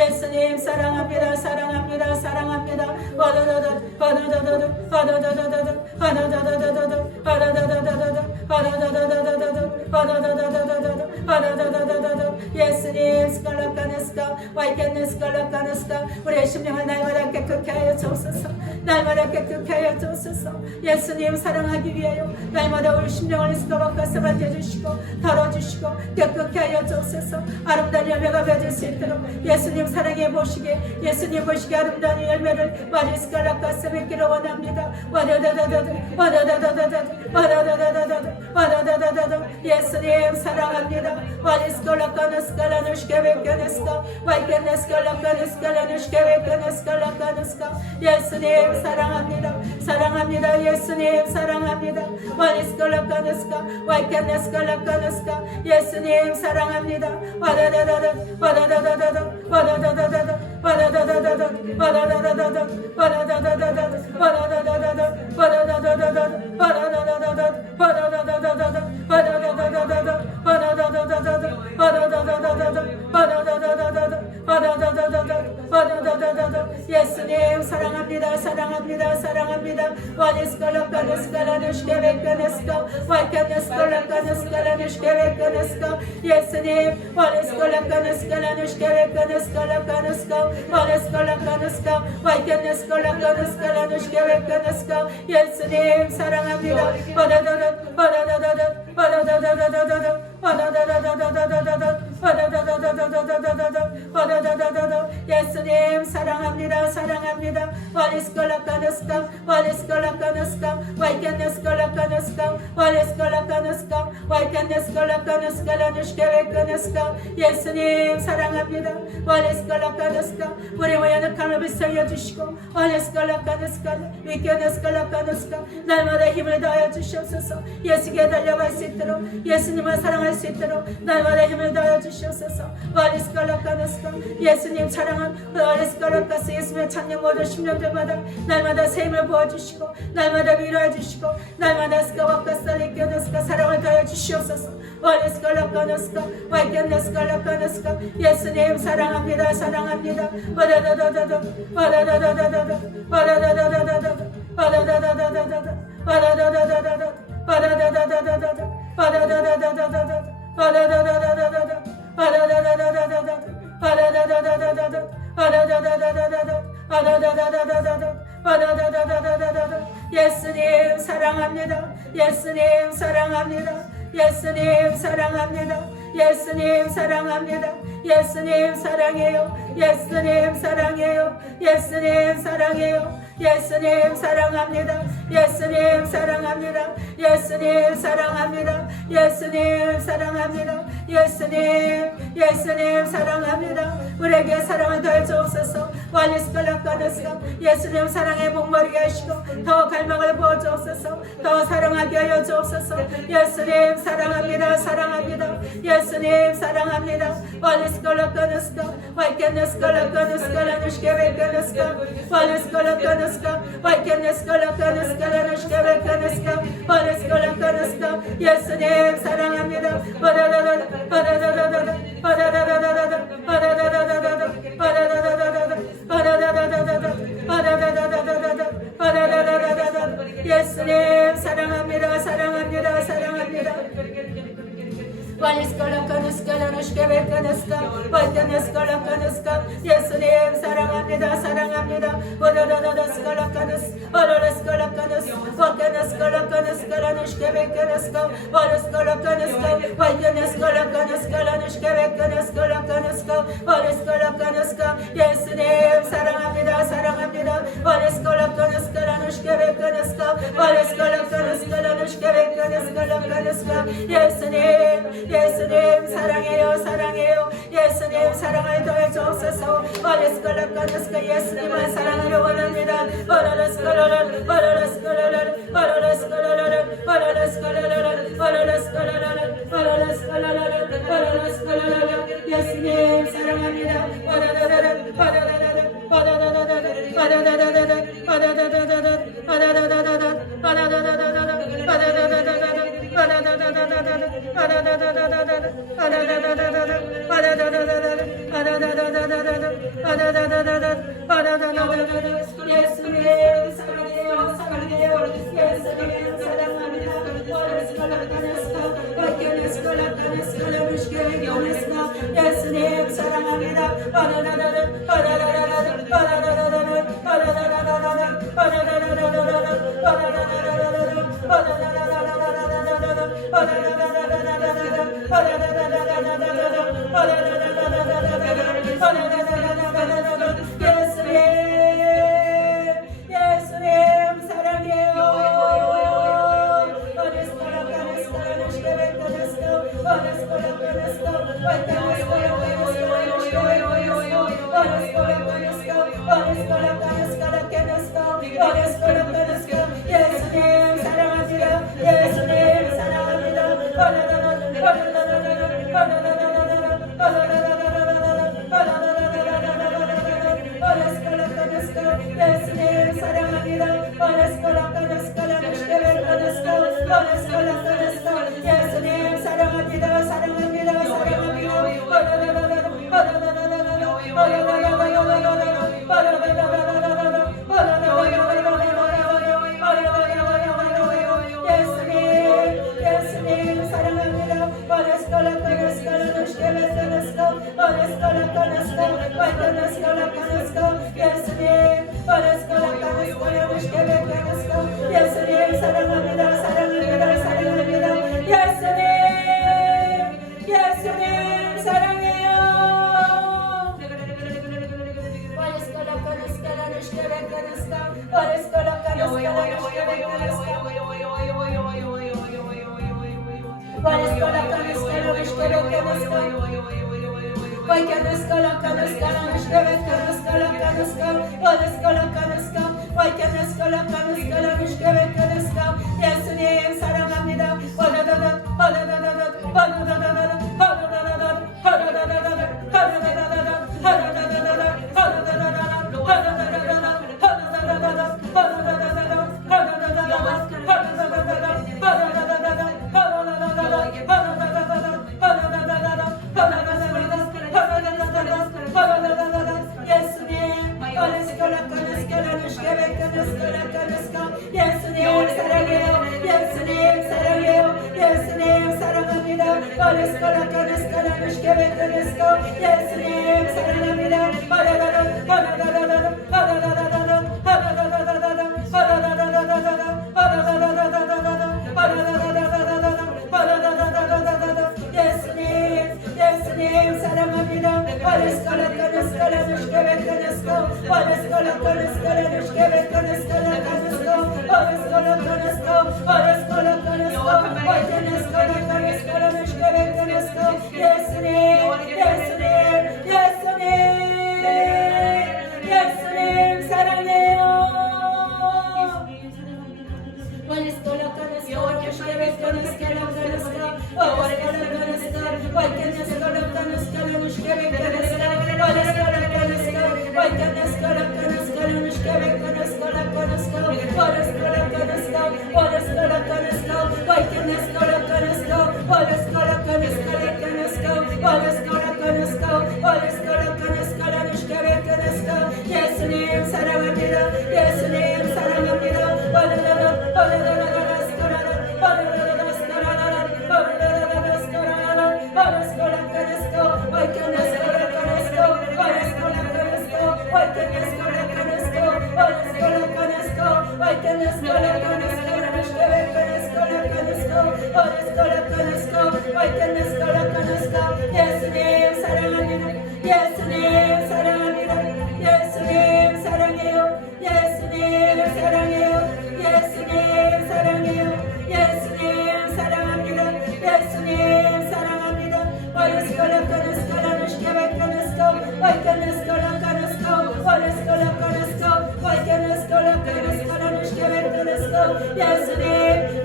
예수님 사랑합니다. 사랑합니다. 사랑합니다. 예수님 사랑합니다. 사랑합니다. 사랑합니다. 예수님 스칼라카네스카 와이케네스칼라카네스카 우리의 심령을 날마다 깨끗게 하여 주옵소서. 날마다 깨끗게 하여 주옵소서. 예수님 사랑하기 위하여 날마다 우리 심령을 스카바카스 만져주시고 덜어주시고 깨끗게 하여 주옵소서. 아름다운 열매가 맺을 수 있도록 예수님 사랑해 보시게 예수님 보시게 아름다운 열매를 마리스칼라카스 맺기를 원합니다. 예수님 사랑합니다. 예수님 사랑합니다. 사랑합니다. 예수님 사랑합니다. 예수님 사랑합니다. 예수님 사랑합니다. 사랑합니다. 사랑합니다. 예수님 예수님 사랑합니다. 예수님 사랑합니다. 사랑합니다. 예수님 사랑합니다. 우리 모여 늑함을 불쌍히 주시고 날마다 힘을 다하여 주시옵소서. 예수께 달려갈 수 있도록 예수님을 사랑할 수 있도록 날마다 힘을 다하여 주시옵소서. 예수님 사랑은 예수님의 찬양 모든 심령들마다 날마다 새 힘을 부어주시고 날마다 위로해 주시고 날마다 사랑을 다하여 주시옵소서. 예수님 사랑합니다. 사랑합니다. 예수님 사랑합니다. 예수님 사랑합니다. 예수님 사랑합니다. 예수님 사랑합니다. 예수님 사랑해요. 예수님 사랑해요. 예수님 사랑해요. 예수님 사랑합니다. 예수님 사랑합니다. 예수님 사랑합니다. 예수님 사랑합니다. 예수님 사랑합니다. 우리에게 사랑을 더해 주옵소서. 예수님 사랑에 목마르게 하시고 더 갈망을 부어 주옵소서. 더 사랑하게 하여 주옵소서. 예수님 사랑합니다. 사랑합니다. 예수님 사랑합니다. 예수님 사랑합니다. 예수님 사랑합니다. 사랑합니다. 사랑합니다. 예수님 사랑합니다. 사랑합니다. 예수님 사랑합니다. 사랑합니다. 예수님 사랑해요 사랑해요 예수님 사랑을 더해 주옵소서 예수님을 사랑하려 원합니다 예수님 사랑합니다 예수님 사랑해요 사랑해요 예수님 사랑합니다 예수님 사랑합니다 예수님 사랑해요. 예수님 사랑해요. 예수님 사랑해요.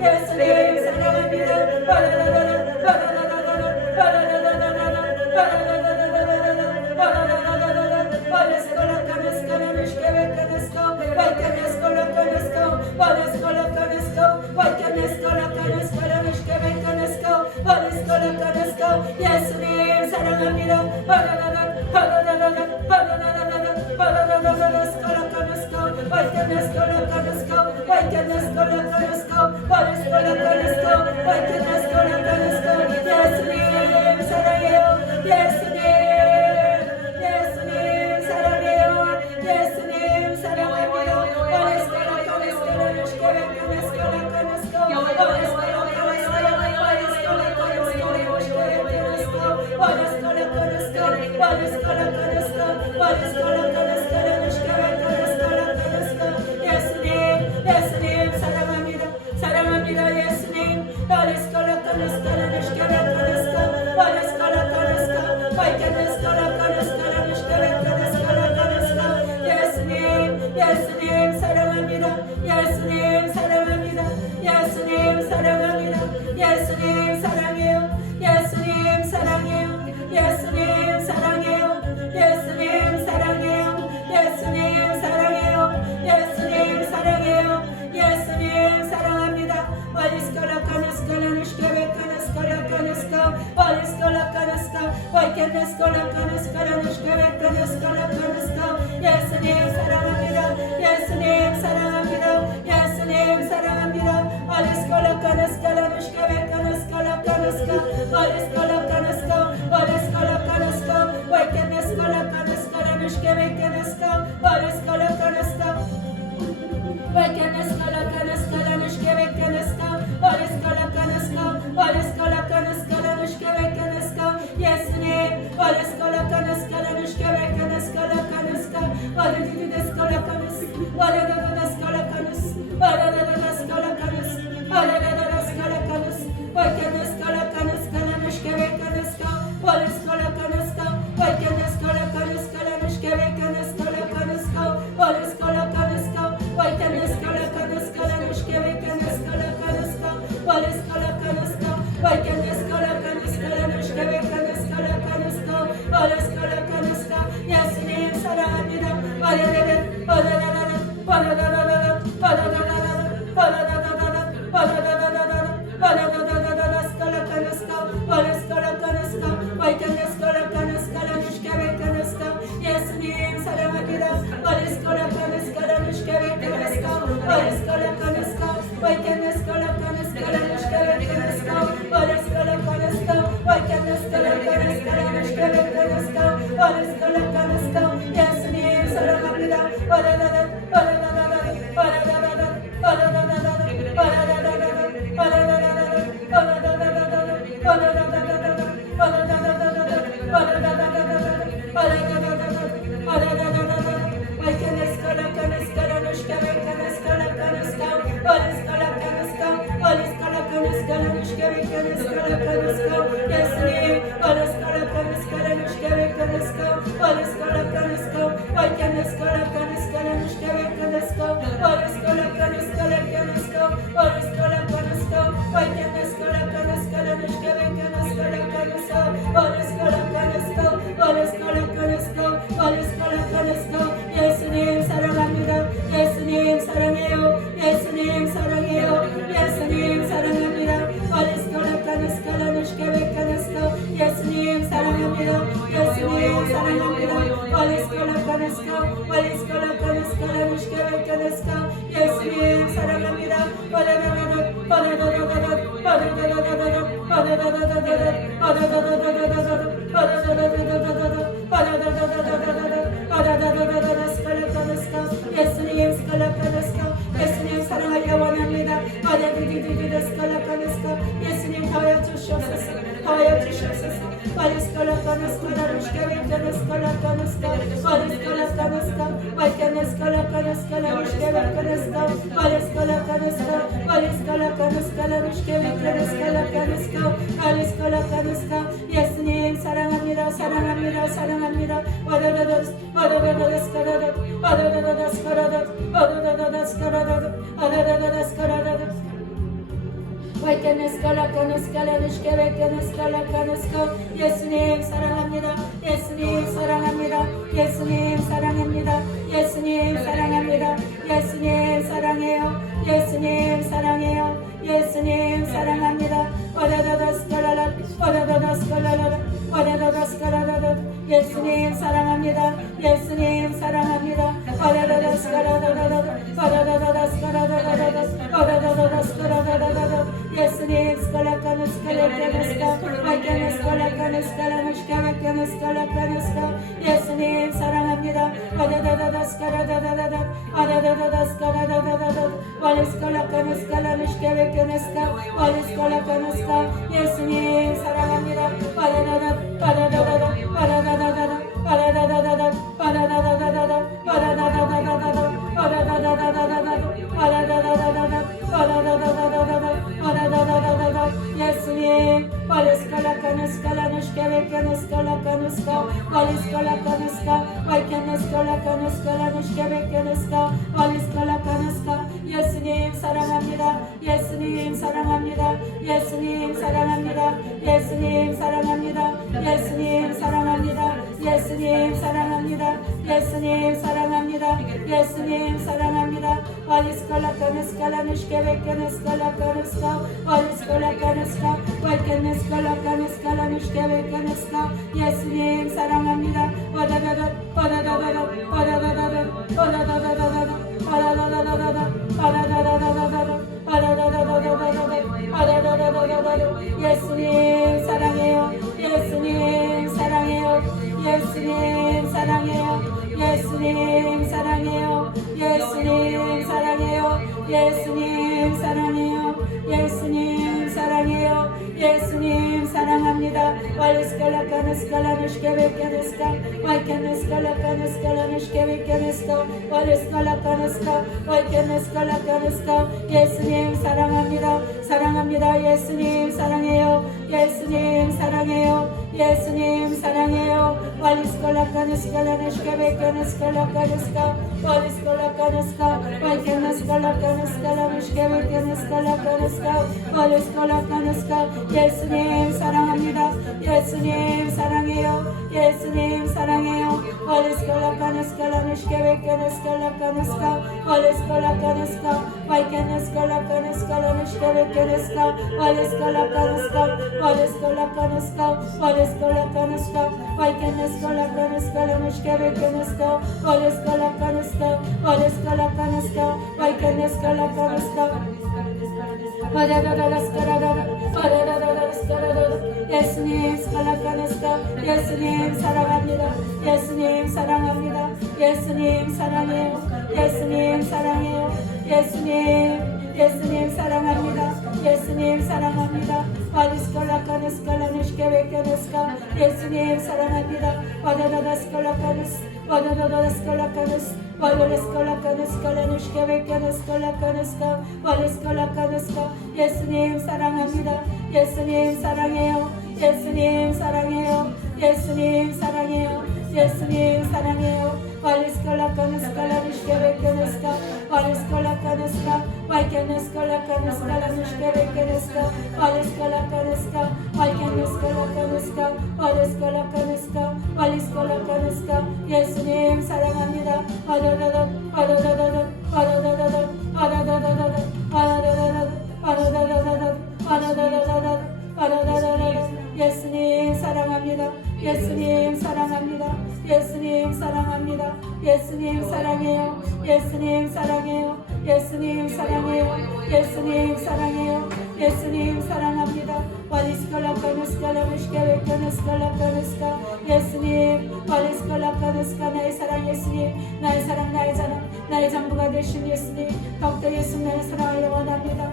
예수님 사랑합니다. 예수님 사랑해요. 예수님 사랑해요. 예수님 사랑합니다. 예수님 사랑합니다. 사랑합니다. 예수님 예수님 사랑합니다. 예수님 사랑합니다. 예수님 사랑합니다. 예수님 사랑해요. 예수님 사랑해요. 예수님 사랑해요. 예수님 사랑해요. 예수님 사랑해요. 예수님 사랑해요. 예수님 사랑합니다. 예수님 사랑합니다. 예수님 사랑합니다. 예수님 사랑합니다. 예수님 사랑합니다. 예수님 사랑합니다. 예수님 예수님 사랑합니다. 예수님 사랑해요. 예수님 사랑해요. 예수님 사랑합니다. 예수님 사랑합니다. 예수님 사랑합니다. 예수님 사랑합니다. 예수님 사랑하려 원합니다. 예수님 더하여 주시옵소서. 더하여 주시옵소서. 예수님 사랑합니다. 사랑합니다. 사랑합니다. 예수님 사랑합니다. 예수님 사랑합니다. 예수님 사랑합니다. 예수님 사랑합니다. 예수님 사랑해요. 예수님 사랑해요. 예수님 사랑합니다. 예수님 사랑합니다. 예수님 사랑합니다. 예수님 예수님 사랑합니다. 예수님 사랑합니다. 예수님 예수님 사랑합니다. 예수님 사랑합니다. 예수님 사랑합니다. 예수님 사랑합니다. 예수님 사랑합니다. 예수님 사랑합니다. 예수님 사랑합니다. 예수님 사랑합니다. 예수님 사랑합니다. 예수님 사랑해요. 예수님 사랑해요. 예수님 사랑해요. 예수님 사랑해요. 예수님 사랑해요. 예수님 사랑해요. 예수님 사랑해요. 예수님 사랑합니다. 예수님 사랑합니다. 사랑합니다. 예수님 사랑해요. 예수님 사랑해요. 예수님 사랑해요. 예수님 사랑합니다. 예수님 사랑해요. 예수님 사랑해요. 예수님 예수님 사랑합니다. 예수님 사랑합니다. 예수님 사랑해요. 예수님 사랑해요. 예수님 사랑합니다. 예수님 사랑합니다. 예수님 사랑합니다. 예수님 사랑합니다. 예수님 사랑해요. 예수님 사랑해요. 예수님 사랑해요. 예수님 사랑해요. 예수님 사랑합니다. 예수님 사랑합니다. 예수님 사랑합니다. 예수님 사랑합니다. 예수님 사랑해요. 예수님 사랑해요. 예수님 사랑해요. 예수님 사랑해요. 예수님 사랑합니다. 예수님 나의 사랑 예수님, 나의 사랑 나의 자랑, 나의 장부가 되신 예수님, 더욱더 예수님의 사랑을 원합니다.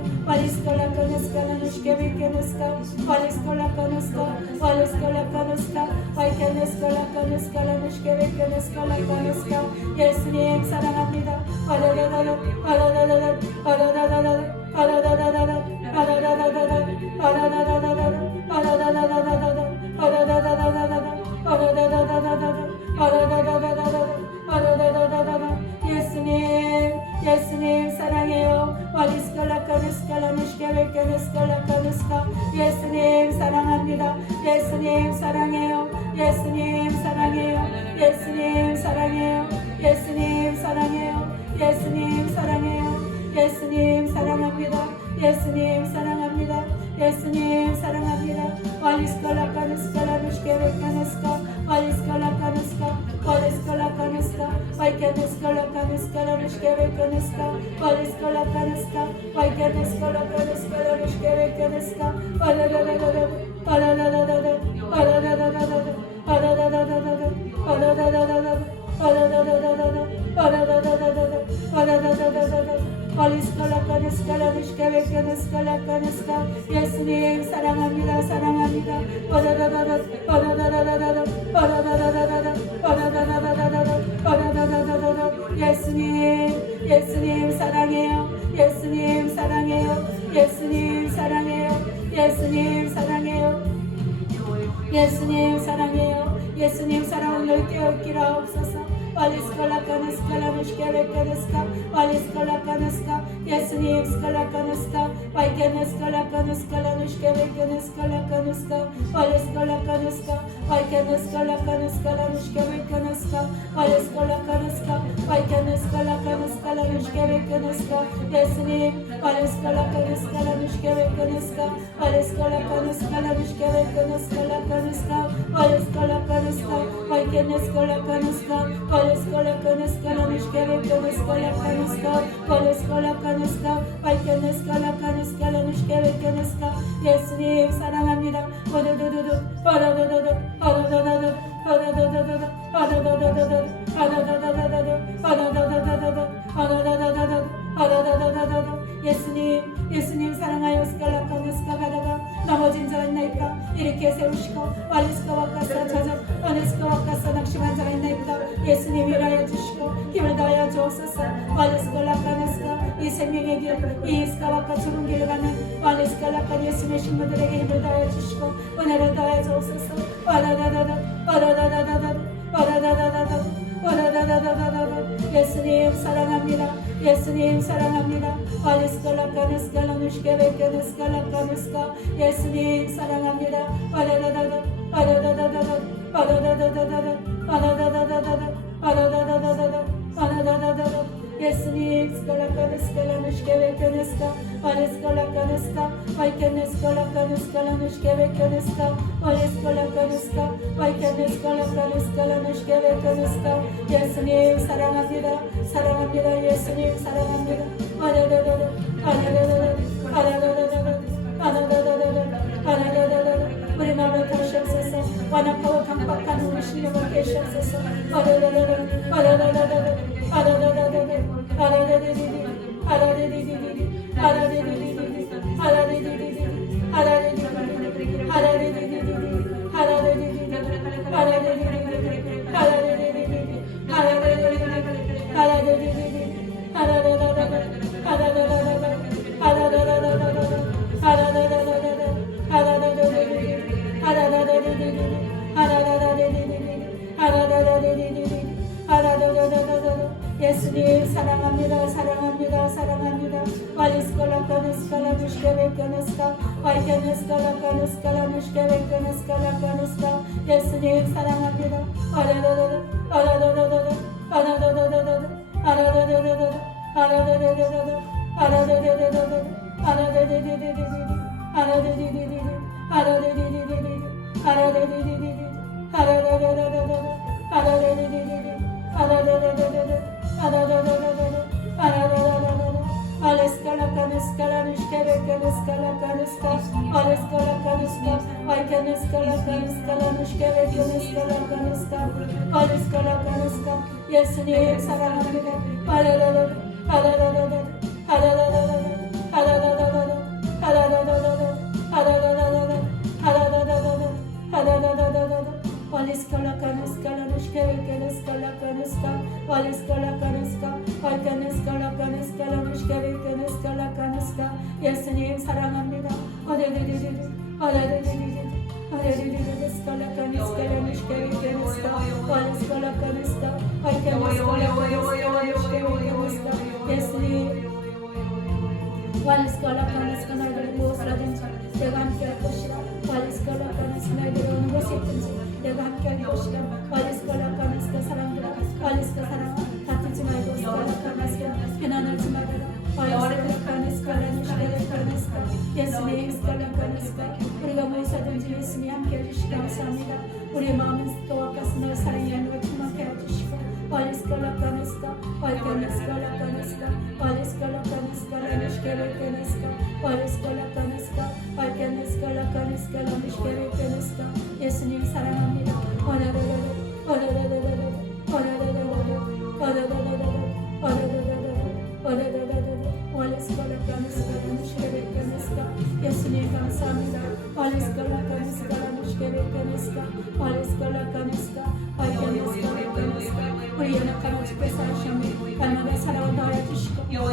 예수님 사랑합니다. 예수님 사랑해요. 예수님 사랑합니다. 예수님 사랑해요. 예수님 사랑해요. 예수님 사랑해요. 예수님 사랑해요. 예수님 사랑해요. 예수님 사랑합니다. 예수님 사랑합니다. 예수님 사랑합니다. 예수님 사랑합니다. 사랑합니다. 예수님 예수님 사랑해요. 예수님 사랑해요. 예수님 사랑해요. 예수님 사랑해요. 예수님 사랑해요. 예수님 사랑을 넓게 얻기라 없어서. 예수님 스칼라카누스카 예수님 사랑합니다. 예수님 사랑하여 스칼라카누스카 가다가 넘어진 자가 있나이까 이렇게 세우시고 말리스카 와카사 찾아 어느스카 와카사 낙심한 자가 있나이까 예수님 일하여 주시고 힘을 다하여 주옵소서. 말리스칼라카누스카 이 생명의 길 이 스카 와카 죽은 길을 가는 말리스칼라카 예수님의 신부들에게 힘을 다하여 주시고 은혜를 다하여 주옵소서. 예수님 사랑합니다. 예수님 사랑합니다. 예수님 사랑합니다. 예수님 스칼라카누스칼라누시케베케네스카 말레스칼라카누스카 마이케네스칼라카누스칼라누시케베케네스카 말레스칼라카누스카 마이케네스칼라카누스칼라누시케베케네스카 예수님 사랑합니다. 사랑합니다. 예수님 사랑합니다. 우리 마음을 다시옵소서. 완악하고 강박한 우리 신령을 계시옵소서. 예수님 사랑합니다. 사랑합니다. 사랑합니다. 예수님 사랑합니다. 예수님 사랑합니다. 예수님 사랑합니다. 완리스컬라카니스카 너희들이 무엇을 하든지 내가 함께할 것이라. 완리스컬라카니스카 너희들이 어느 곳에 있든지 내가 함께할 것이라. 완리스컬라카니스카 사랑들아 완리스카 사랑아 다투지 말고 스컬라카니스카 비난하지 말아라. 완리스컬라카니스카 라니스컬라카니스카 예수님 스컬라카니스카 우리가 무엇하든지 예수님 함께해 주시기 감사합니다. 우리의 마음은 또와 같이 널 사랑해 하는 걸 충만케 해주시고 완리스컬라카니스카 완리스컬라카니스카 완리스컬라카니스카 라니스컬라카니스카 완리스컬라카니스카 완리스컬라카니스카 라니스컬라카니스카 예수님 사랑합니다. 예수님 감사합니다. 우리 연약한 주께 사랑하시니 날마다 사랑을 더하여 주시고 예수님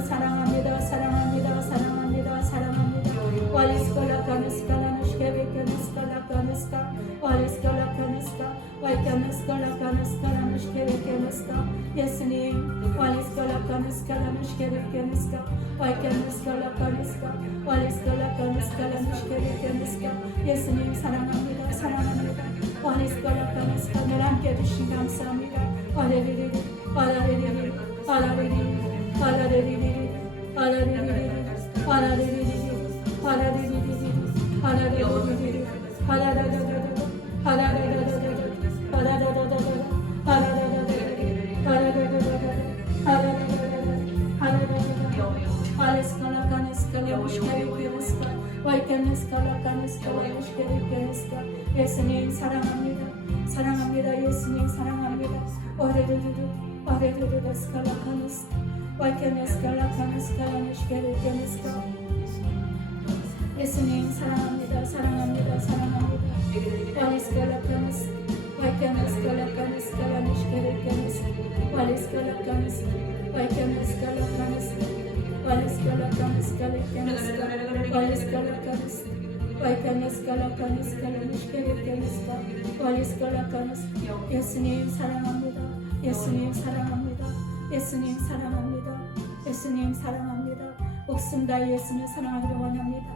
사랑합니다. 사랑합니다. 사랑합니다. 사랑합니다. 예수님 사랑합니다. 사랑합니다. 늘 함께 해주신 감사합니다. 예수님 사랑합니다. 사랑합니다. 예수님 사랑합니다. 예수님 사랑합니다. 사랑합니다. 사랑합니다. 예수님 사랑합니다. 예수님 사랑합니다. 예수님 사랑합니다. 예수님 사랑합니다. 목숨 다해 예수님 사랑하기를 원합니다.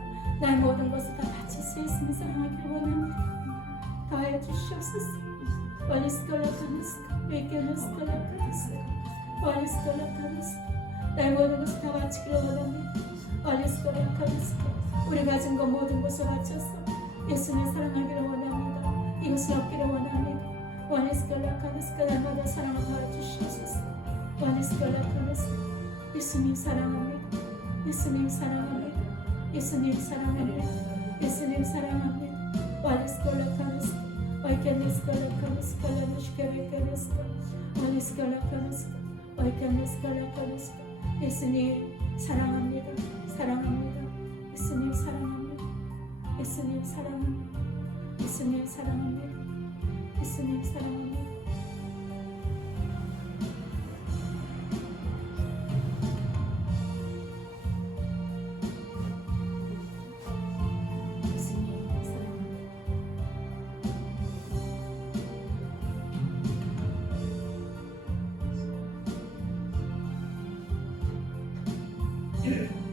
나의 모든 것을 다 바칠 수 있으면 사랑하기를 원합니다. 더하여 주시옵소서. 나의 모든 것을 다 바치기를 원합니다. 우리 가진 것 모든 것을 바쳐서 예수님 사랑하기를 원합니다. 이것을 얻기를 원합니다. 날마다 사랑을 더해주시옵소서. 예수님 사랑합니다. 예수님 사랑합니다. 예수님 사랑합니다. 예수님 사랑합니다. 예수님 사랑합니다. 사랑합니다. 예수님 사랑합니다. 예수님 사랑합니다. 예수님 사랑합니다. 예수님 사랑합니다. Yeah.